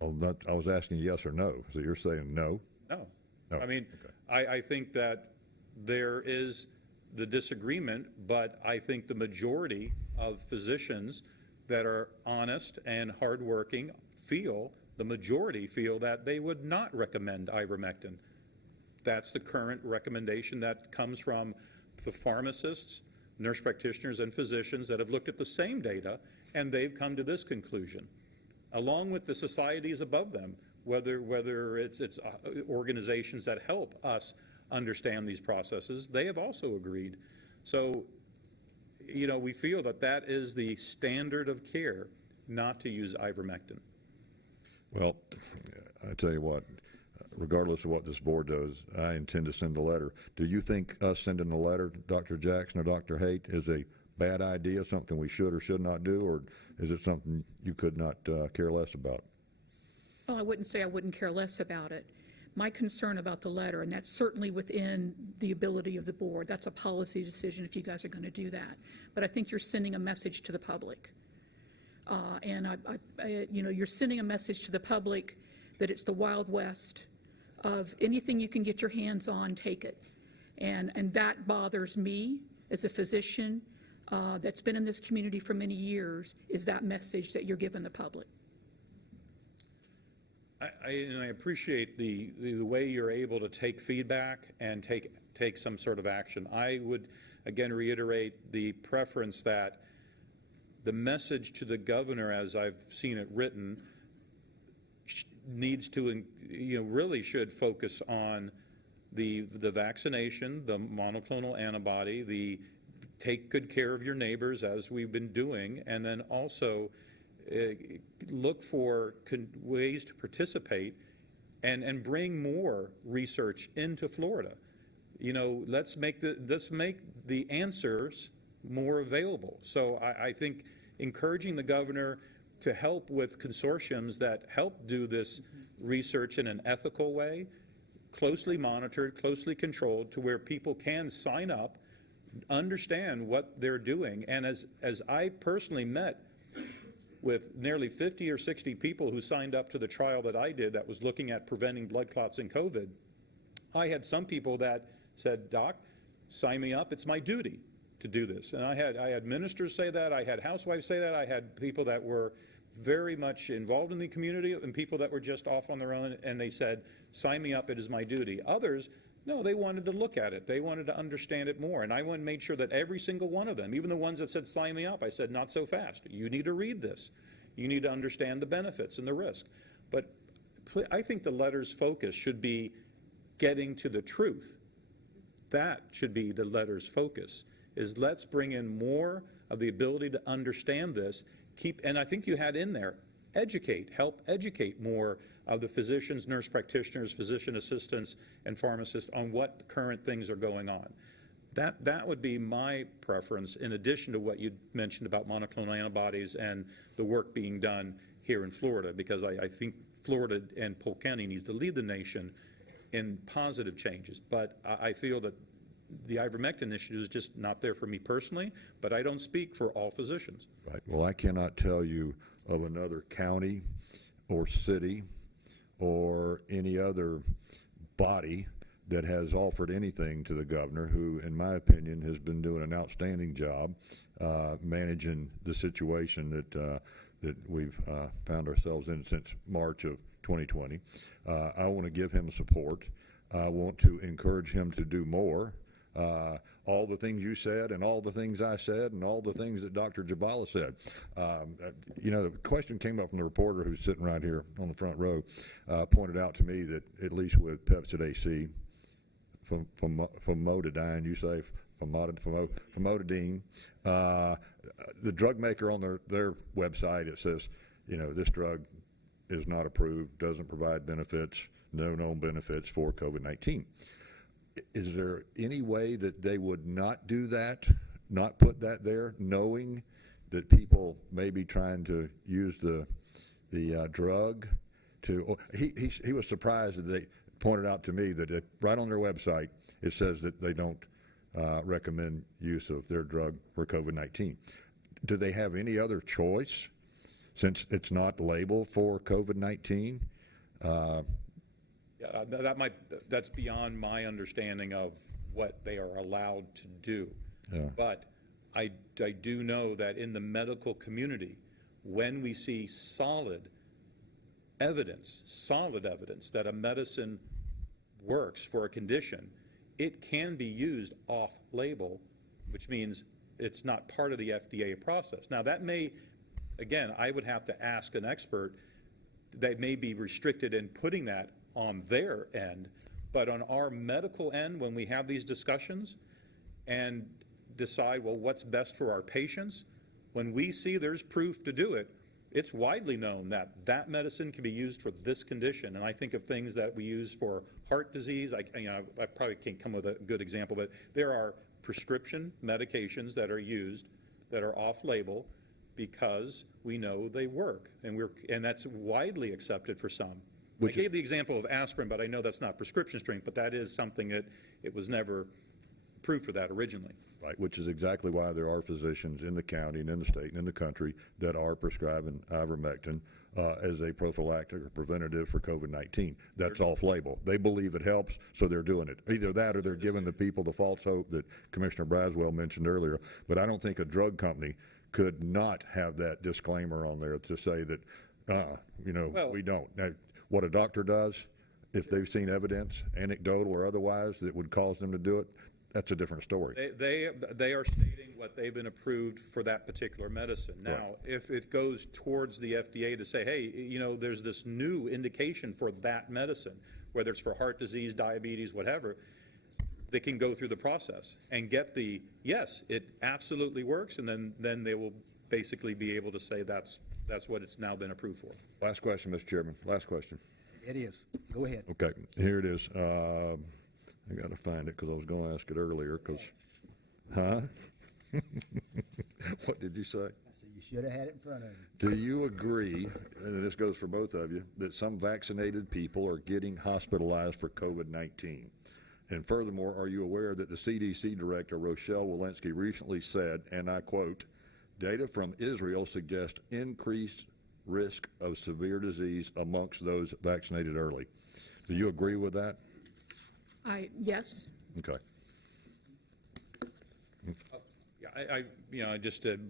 Well, I was asking yes or no. So you're saying no? No. No. I mean, okay. I think that there is the disagreement, but I think the majority of physicians that are honest and hardworking the majority feel that they would not recommend ivermectin. That's the current recommendation that comes from the pharmacists, nurse practitioners, and physicians that have looked at the same data, and they've come to this conclusion, along with the societies above them, whether it's organizations that help us understand these processes. They have also agreed. So, we feel that is the standard of care, not to use ivermectin. Well, I tell you what, regardless of what this board does, I intend to send a letter. Do you think us sending a letter to Dr. Jackson or Dr. Haight is a bad idea, something we should or should not do, or is it something you could not care less about? Well, I wouldn't say I wouldn't care less about it. My concern about the letter, and that's certainly within the ability of the board, that's a policy decision if you guys are going to do that. But I think you're sending a message to the public. And you're sending a message to the public that it's the Wild West of anything you can get your hands on, take it. And that bothers me as a physician that's been in this community for many years, is that message that you're giving the public. I appreciate the way you're able to take feedback and take some sort of action. I would, again, reiterate the preference that the message to the governor, as I've seen it written, needs to, really should focus on the vaccination, the monoclonal antibody, the take good care of your neighbors, as we've been doing, and then also look for ways to participate and bring more research into Florida. Let's make the answers more available. So I think encouraging the governor to help with consortiums that help do this research in an ethical way, closely monitored, closely controlled, to where people can sign up, understand what they're doing. And as I personally met with nearly 50 or 60 people who signed up to the trial that I did that was looking at preventing blood clots in COVID, I had some people that said, "Doc, sign me up, it's my duty to do this." And I had ministers say that, I had housewives say that, I had people that were very much involved in the community and people that were just off on their own, and they said, "Sign me up, it is my duty." Others No, they wanted to look at it. They wanted to understand it more. And I went and made sure that every single one of them, even the ones that said sign me up, I said, not so fast. You need to read this. You need to understand the benefits and the risk. But I think the letter's focus should be getting to the truth. That should be the letter's focus, is let's bring in more of the ability to understand this. And I think you had in there, help educate more of the physicians, nurse practitioners, physician assistants, and pharmacists on what current things are going on. That would be my preference, in addition to what you mentioned about monoclonal antibodies and the work being done here in Florida, because I think Florida and Polk County needs to lead the nation in positive changes. But I feel that the ivermectin issue is just not there for me personally, but I don't speak for all physicians. Right. Well, I cannot tell you of another county or city or any other body that has offered anything to the governor, who, in my opinion, has been doing an outstanding job managing the situation that we've found ourselves in since March of 2020. I want to give him support. I want to encourage him to do more. All the things you said and all the things I said and all the things that Dr. Jabala said. The question came up from the reporter who's sitting right here on the front row, pointed out to me that at least with Pepsid AC, famotidine, you say famotidine, the drug maker on their website, it says, this drug is not approved, doesn't provide benefits, no known benefits for COVID-19. Is there any way that they would not do that, not put that there, knowing that people may be trying to use the drug to? He was surprised that they pointed out to me that right on their website it says that they don't recommend use of their drug for COVID-19. Do they have any other choice since it's not labeled for COVID-19? That's beyond my understanding of what they are allowed to do. Yeah. But I do know that in the medical community, when we see solid evidence that a medicine works for a condition, it can be used off-label, which means it's not part of the FDA process. Now that may, again, I would have to ask an expert. They may be restricted in putting that on their end, but on our medical end, when we have these discussions and decide, well, what's best for our patients, when we see there's proof to do it, it's widely known that that medicine can be used for this condition. And I think of things that we use for heart disease. I probably can't come with a good example, but there are prescription medications that are used that are off-label because we know they work, and that's widely accepted for some. I gave the example of aspirin, but I know that's not prescription strength, but that is something that it was never approved for that originally. Right, which is exactly why there are physicians in the county and in the state and in the country that are prescribing ivermectin as a prophylactic or preventative for COVID-19. That's off-label. They believe it helps, so they're doing it. Either that or they're giving the people the false hope that Commissioner Braswell mentioned earlier. But I don't think a drug company could not have that disclaimer on there to say that, we don't. Now, what a doctor does, if they've seen evidence, anecdotal or otherwise, that would cause them to do it, that's a different story. They are stating what they've been approved for that particular medicine. Now, if it goes towards the FDA to say, hey, there's this new indication for that medicine, whether it's for heart disease, diabetes, whatever, they can go through the process and get yes, it absolutely works, and then they will basically be able to say that's what it's now been approved for. Last question, Mr. Chairman. Last question. It is. Go ahead. Okay, here it is. I got to find it because I was going to ask it earlier. What did you say? I said you should have had it in front of you. Do you agree, and this goes for both of you, that some vaccinated people are getting hospitalized for COVID-19? And furthermore, are you aware that the CDC director, Rochelle Walensky, recently said, and I quote, data from Israel suggests increased risk of severe disease amongst those vaccinated early? Do you agree with that? Yes. Okay.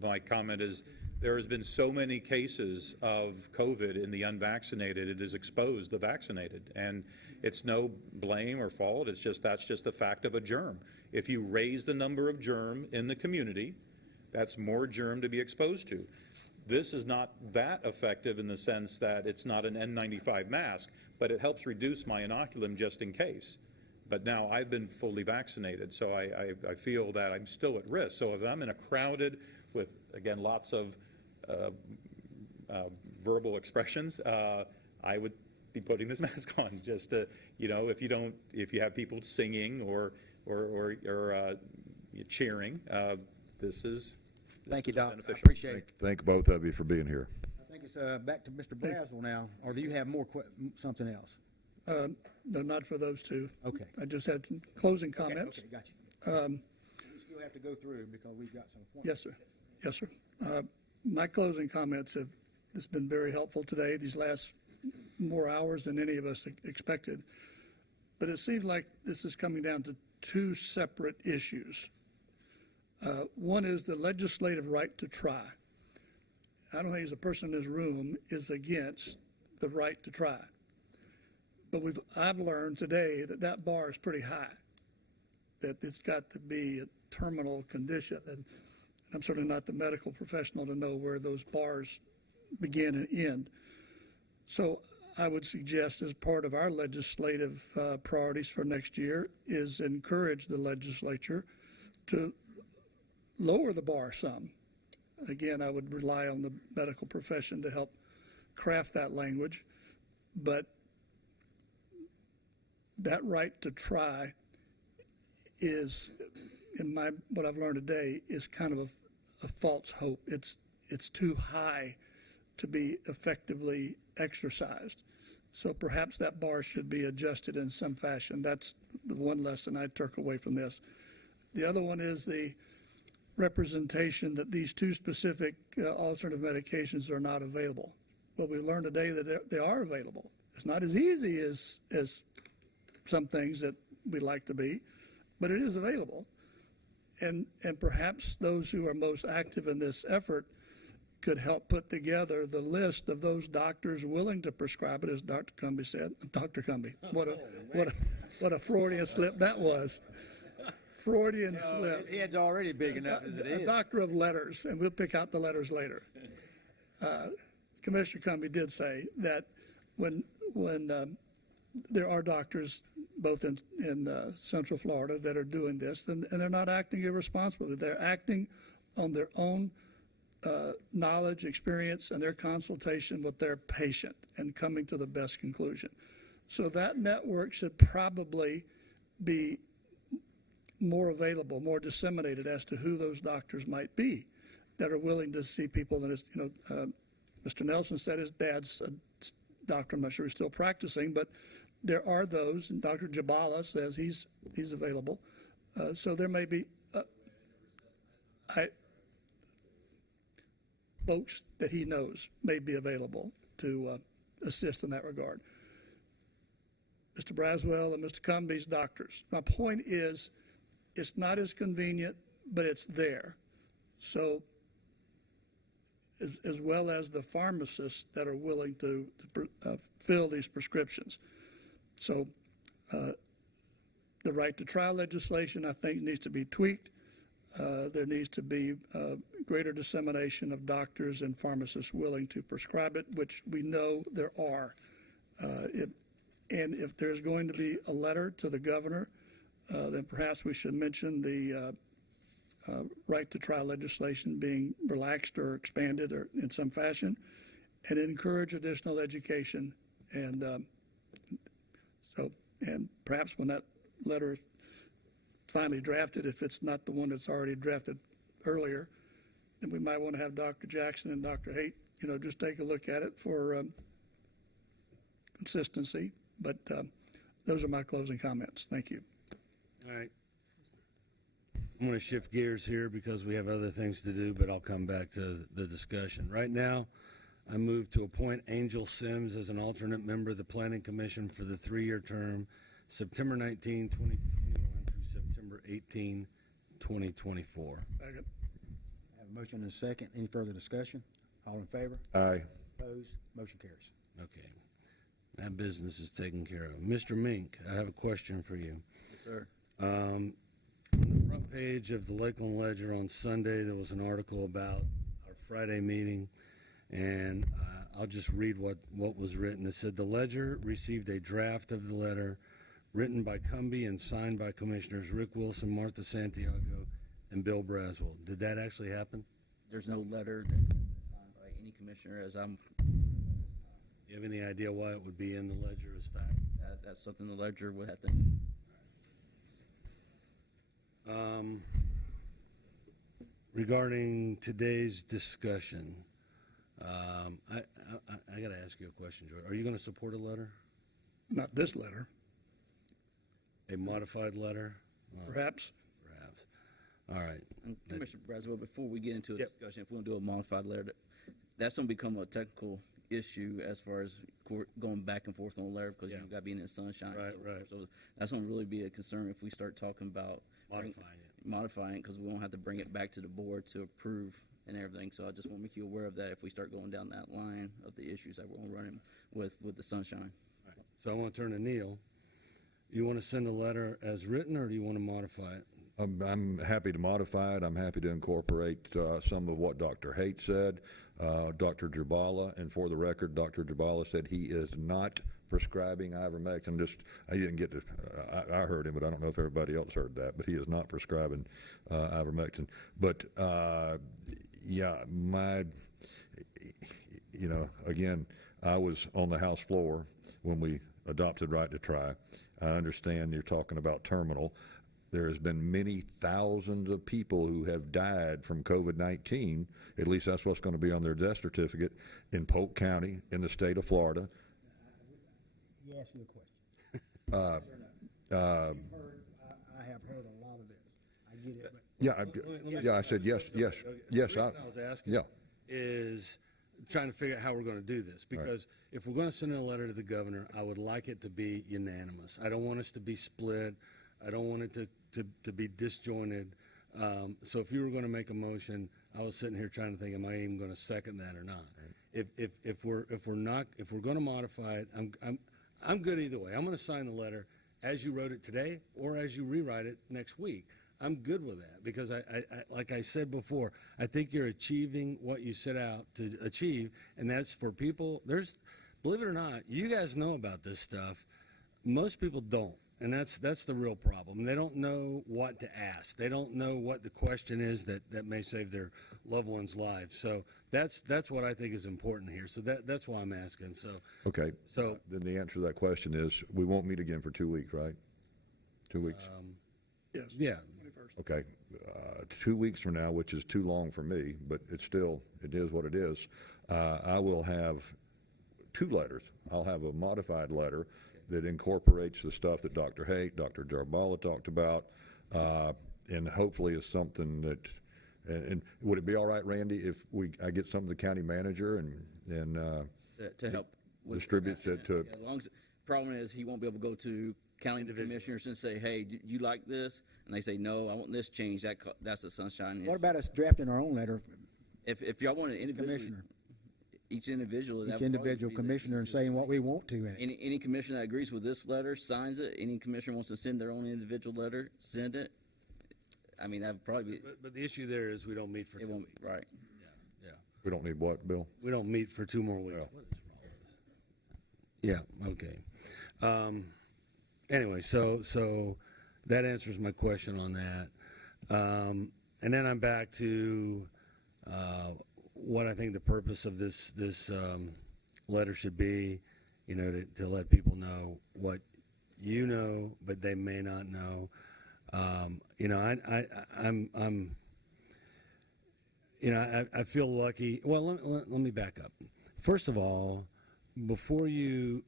My comment is There has been so many cases of COVID in the unvaccinated, it has exposed the vaccinated. And it's no blame or fault, that's just the fact of a germ. If you raise the number of germ in the community, that's more germ to be exposed to. This is not that effective in the sense that it's not an N95 mask, but it helps reduce my inoculum just in case. But now I've been fully vaccinated, so I feel that I'm still at risk. So if I'm in a crowded with, again, lots of verbal expressions, I would be putting this mask on just to, if you have people singing or cheering, this is Thank you, Doc. I beneficial. appreciate it. Thank both of you for being here. I think it's back to Mr. Braswell now, or do you have more something else? No, not for those two. Okay. I just had some closing comments. Okay, got you. We still have to go through because we've got some points. Yes, sir. Yes, sir. My closing comments it's been very helpful today, these last more hours than any of us expected. But it seems like this is coming down to two separate issues. One is the legislative right to try. I don't think there's a person in this room is against the right to try. But I've learned today that bar is pretty high, that it's got to be a terminal condition. And I'm certainly not the medical professional to know where those bars begin and end. So I would suggest, as part of our legislative priorities for next year, is encourage the legislature to lower the bar some. Again, I would rely on the medical profession to help craft that language, but that right to try is, what I've learned today, is kind of a false hope. It's too high to be effectively exercised. So perhaps that bar should be adjusted in some fashion. That's the one lesson I took away from this. The other one is the representation that these two specific alternative medications are not available. Well, we learned today that they are available. It's not as easy as some things that we'd like to be, but it is available. And perhaps those who are most active in this effort could help put together the list of those doctors willing to prescribe it, as Dr. Cumby said. Dr. Cumby, what a Freudian slip that was. Freudian slip. His head's already big enough as it is. A doctor of letters, and we'll pick out the letters later. Commissioner Cumby did say that when there are doctors both in Central Florida that are doing this, and they're not acting irresponsibly. They're acting on their own knowledge, experience, and their consultation with their patient and coming to the best conclusion. So that network should probably be more available, more disseminated as to who those doctors might be that are willing to see people. That is, Mr. Nelson said his dad's a doctor. I'm not sure he's still practicing, but there are those, and Dr. Jabala says he's available. So there may be folks that he knows may be available to assist in that regard. Mr. Braswell and Mr. Cumby's doctors. My point is, it's not as convenient, but it's there. So, as well as the pharmacists that are willing to fill these prescriptions. So, the right to try legislation, I think, needs to be tweaked. There needs to be greater dissemination of doctors and pharmacists willing to prescribe it, which we know there are. And if there's going to be a letter to the governor, then perhaps we should mention the right to try legislation being relaxed or expanded or in some fashion, and encourage additional education. And and perhaps when that letter is finally drafted, if it's not the one that's already drafted earlier, then we might want to have Dr. Jackson and Dr. Haight, just take a look at it for consistency. But those are my closing comments. Thank you. All right. I'm going to shift gears here because we have other things to do, but I'll come back to the discussion. Right now, I move to appoint Angel Sims as an alternate member of the Planning Commission for the 3-year term, September 19, 2021 through September 18, 2024. Second. I have a motion and a second. Any further discussion? All in favor? Aye. Opposed? Motion carries. Okay. That business is taken care of. Mr. Mink, I have a question for you. Yes, sir. On the front page of the Lakeland Ledger on Sunday, there was an article about our Friday meeting, and I'll just read what was written. It said, "The Ledger received a draft of the letter written by Cumbie and signed by Commissioners Rick Wilson, Martha Santiago, and Bill Braswell." Did that actually happen? There's no letter that's been signed by any commissioner as I'm, You have any idea why it would be in the Ledger as fact? that's something the ledger would have to. Regarding today's discussion, I got to ask you a question, George. Are you going to support a letter? Not this letter, A modified letter? perhaps. Perhaps. All right. And Commissioner Braswell, before we get into a Yep. discussion, if we want to do a modified letter, that's going to become a technical issue as far as going back and forth on a letter because Yeah. you've got to be in the sunshine. and Right, so forth. right. So that's going to really be a concern if we start talking about modifying it because we won't have to bring it back to the board to approve and everything. So I just want to make you aware of that if we start going down that line of the issues that we're going to run in with the sunshine. So I want to turn to Neil. You want to send a letter as written, or do you want to modify it? I'm happy to modify it. I'm happy to incorporate some of what Dr. Haight said, Dr. Jabala, and for the record, Dr. Jabala said he is not prescribing ivermectin. I didn't get to, I heard him, but I don't know if everybody else heard that, but he is not prescribing ivermectin. But, yeah, again, I was on the House floor when we adopted right to try. I understand you're talking about terminal. There has been many thousands of people who have died from COVID-19. At least that's what's going to be on their death certificate in Polk County in the state of Florida. He asked you a question. I have heard a lot of this. I get it, but I said yes. The reason I was asking yeah. is trying to figure out how we're going to do this. Because if we're going to send a letter to the governor, I would like it to be unanimous. I don't want us to be split. I don't want it to be disjointed. So if you were going to make a motion, I was sitting here trying to think, am I even going to second that or not? If we're going to modify it, I'm good either way. I'm going to sign the letter as you wrote it today or as you rewrite it next week. I'm good with that because I like I said before, I think you're achieving what you set out to achieve, and that's for people. Believe it or not, you guys know about this stuff. Most people don't. And that's the real problem. They don't know what to ask. They don't know what the question is that may save their loved one's life. So that's what I think is important here. So that's why I'm asking. So Okay. So then the answer to that question is we won't meet again for 2 weeks, right? 2 weeks. Yes. yeah, 21st. Okay. 2 weeks from now, which is too long for me, but it is what it is. I will have two letters. I'll have a modified letter that incorporates the stuff that Dr. Haight, Dr. Jarbala talked about, and hopefully is something that, and would it be all right, Randy, if I get some of the county manager and To help. with- distributes it to, Yeah, as long as, problem is he won't be able to go to county commissioners and say, hey, do you like this? And they say, no, I want this changed. That's a sunshine. what about us drafting our own letter, If y'all want an individual, Commissioner? each individual. that each would probably individual be the commissioner, and easiest saying way. what we want to in it? Any commissioner that agrees with this letter signs it. Any commissioner wants to send their own individual letter, send it. I mean, that would probably be, but the issue there is we don't meet for it 2 won't, weeks. right. Yeah. we don't need what, Bill? We don't meet for 2 more weeks. Well. What is wrong with this? Yeah. Okay. Anyway, so that answers my question on that. And then I'm back to what I think the purpose of this letter should be. To let people know what you know, but they may not know. I feel lucky. Well, let me back up. First of all, before you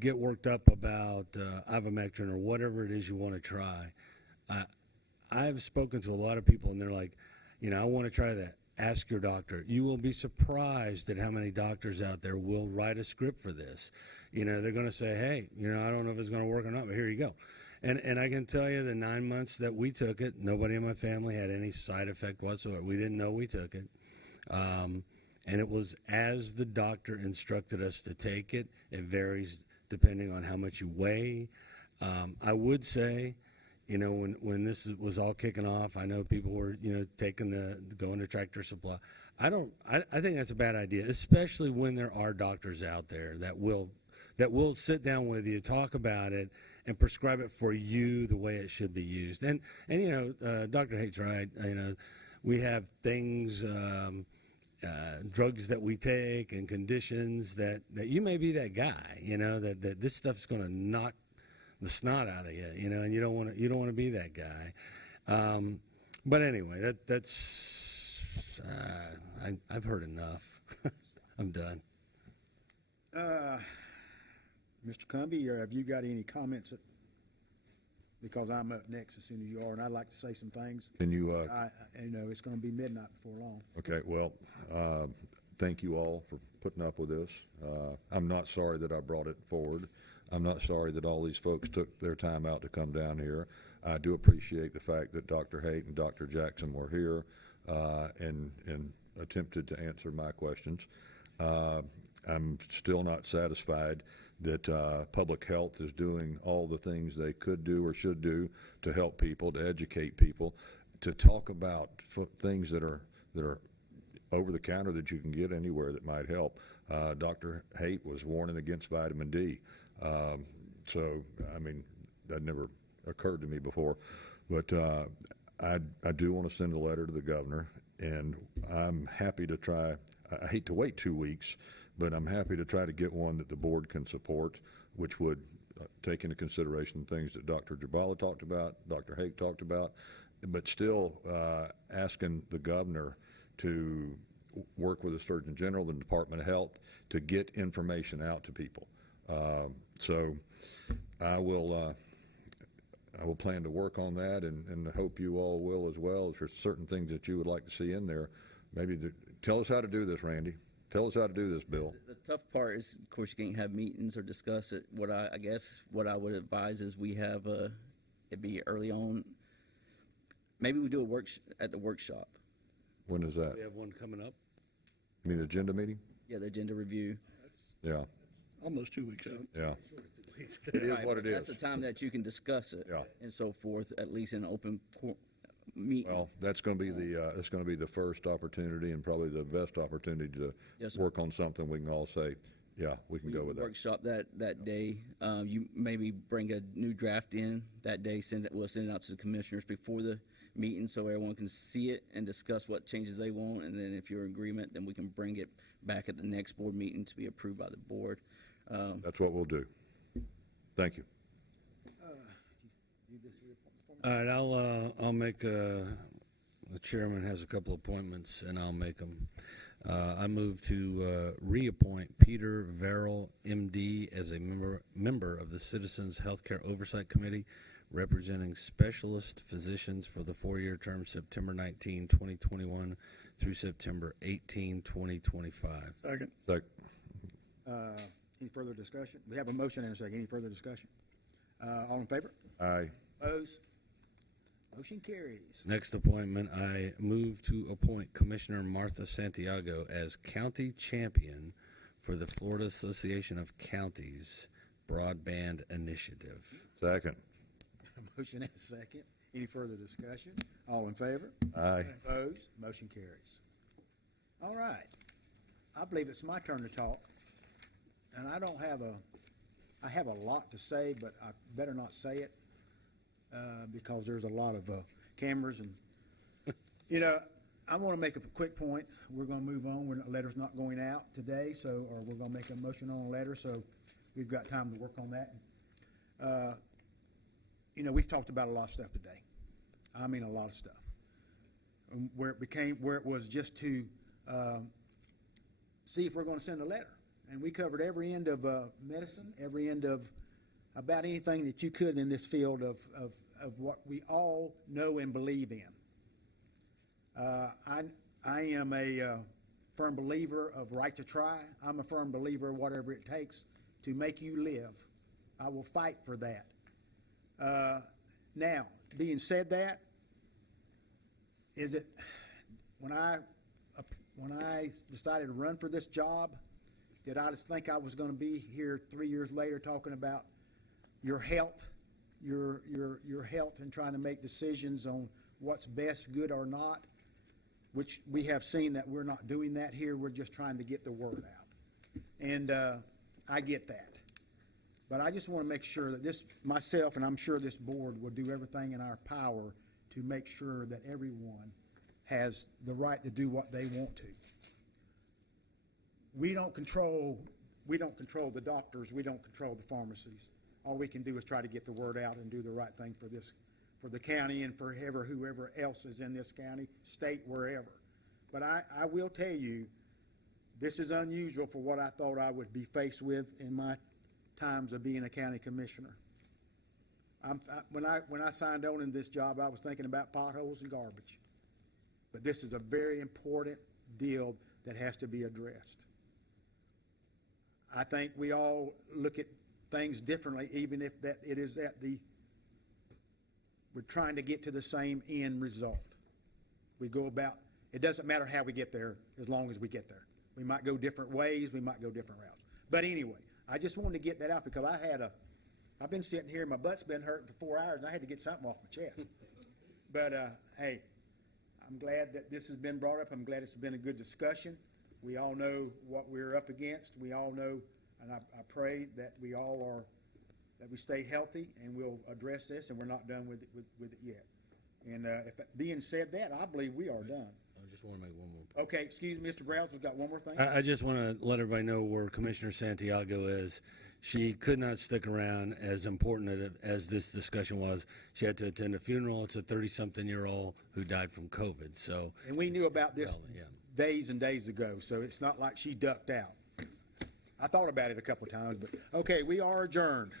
get worked up about ivermectin or whatever it is you want to try, I've spoken to a lot of people, and they're like, I want to try that. Ask your doctor. You will be surprised at how many doctors out there will write a script for this. They're going to say, hey, I don't know if it's going to work or not, but here you go. And I can tell you the 9 months that we took it, nobody in my family had any side effect whatsoever. We didn't know we took it. and it was as the doctor instructed us to take it. It varies depending on how much you weigh. I would say, you know, when this was all kicking off, I know people were, you know, going to Tractor Supply. I think that's a bad idea, especially when there are doctors out there that will sit down with you, talk about it, and prescribe it for you the way it should be used. And you know, Dr. Haight's right. You know, we have things, drugs that we take and conditions that you may be that guy, you know, that this stuff's going to knock the snot out of you, you know, and you don't want to be that guy. But anyway, I've heard enough. I'm done. Mr. Cumby, have you got any comments? Because I'm up next as soon as you are, and I'd like to say some things. Can you, you know, it's going to be midnight before long. okay, well, thank you all for putting up with this. I'm not sorry that I brought it forward. I'm not sorry that all these folks took their time out to come down here. I do appreciate the fact that Dr. Haight and Dr. Jackson were here and attempted to answer my questions. I'm still not satisfied that public health is doing all the things they could do or should do to help people, to educate people, to talk about things that are over the counter that you can get anywhere that might help. Dr. Haight was warning against vitamin D. So, I mean, that never occurred to me before. But I do want to send a letter to the governor, and I'm happy to try. I hate to wait 2 weeks, but I'm happy to try to get one that the board can support, which would take into consideration things that Dr. Jabala talked about, Dr. Haight talked about, but still asking the governor to work with the Surgeon General, the Department of Health, to get information out to people. So I will plan to work on that, and hope you all will as well. If there's certain things that you would like to see in there, maybe tell us how to do this, Randy. Tell us how to do this, Bill. The tough part is, of course, you can't have meetings or discuss it. I guess what I would advise is we have it be early on. Maybe we do at the workshop. When is that? We have one coming up. You mean the agenda meeting? Yeah, the agenda review. Yeah, Almost 2 weeks out. yeah. It is Right, what but it that's is. the time that you can discuss it. Yeah. And so forth, at least in an open meeting. Well, that's going to be the first opportunity and probably the best opportunity to Yes, sir. work on something we can all say, yeah, we can go with that. Workshop that day. You maybe bring a new draft in that day. We'll send it out to the commissioners before the meeting so everyone can see it and discuss what changes they want. And then if you're in agreement, then we can bring it back at the next board meeting to be approved by the board. That's what we'll do. Thank you. All right, I'll make the chairman has a couple appointments, and I'll make them. I move to reappoint Peter Verrill, M.D., as a member of the Citizens Healthcare Oversight Committee, representing specialist physicians for the 4-year term, September 19, 2021 through September 18, 2025. Second. Any further discussion? We have a motion and a second. Any further discussion? All in favor? Aye. Opposed? Motion carries. Next appointment, I move to appoint Commissioner Martha Santiago as county champion for the Florida Association of Counties Broadband Initiative. Second. A motion and a second. Any further discussion? All in favor? Aye. Opposed? Motion carries. All right. I believe it's my turn to talk. And I have a lot to say, but I better not say it because there's a lot of cameras and, you know, I want to make a quick point. We're going to move on. The letter's not going out today, or we're going to make a motion on a letter, so we've got time to work on that. You know, we've talked about a lot of stuff today. I mean, a lot of stuff. Where it was just to see if we're going to send a letter. And we covered every end of medicine, every end of about anything that you could in this field of what we all know and believe in. I am a firm believer of right to try. I'm a firm believer of whatever it takes to make you live. I will fight for that. Now, being said that, when I when I decided to run for this job, did I just think I was going to be here 3 years later talking about your health, your health, and trying to make decisions on what's best, good or not? Which we have seen that we're not doing that here. We're just trying to get the word out, and I get that. But I just want to make sure that myself, and I'm sure this board will do everything in our power to make sure that everyone has the right to do what they want to. We don't control the doctors. We don't control the pharmacies. All we can do is try to get the word out and do the right thing for the county and for whoever else is in this county, state, wherever. But I will tell you, this is unusual for what I thought I would be faced with in my times of being a county commissioner. When I signed on in this job, I was thinking about potholes and garbage. But this is a very important deal that has to be addressed. I think we all look at things differently, even if that it is we're trying to get to the same end result. We go about, it doesn't matter how we get there as long as we get there. We might go different ways, we might go different routes. But anyway, I just wanted to get that out because I've been sitting here, my butt's been hurting for 4 hours, and I had to get something off my chest. But hey, I'm glad that this has been brought up. I'm glad it's been a good discussion. We all know what we're up against. We all know, and I pray that we stay healthy, and we'll address this, and we're not done with it yet. And if that being said that, I believe we are done. I just want to make one more point. Okay, excuse me, Mr. Browns, we've got one more thing. I just want to let everybody know where Commissioner Santiago is. She could not stick around, as important as this discussion was. She had to attend a funeral. It's a 30-something-year-old who died from COVID. So, and we knew about this days and days ago, so it's not like she ducked out. I thought about it a couple of times, but okay, we are adjourned.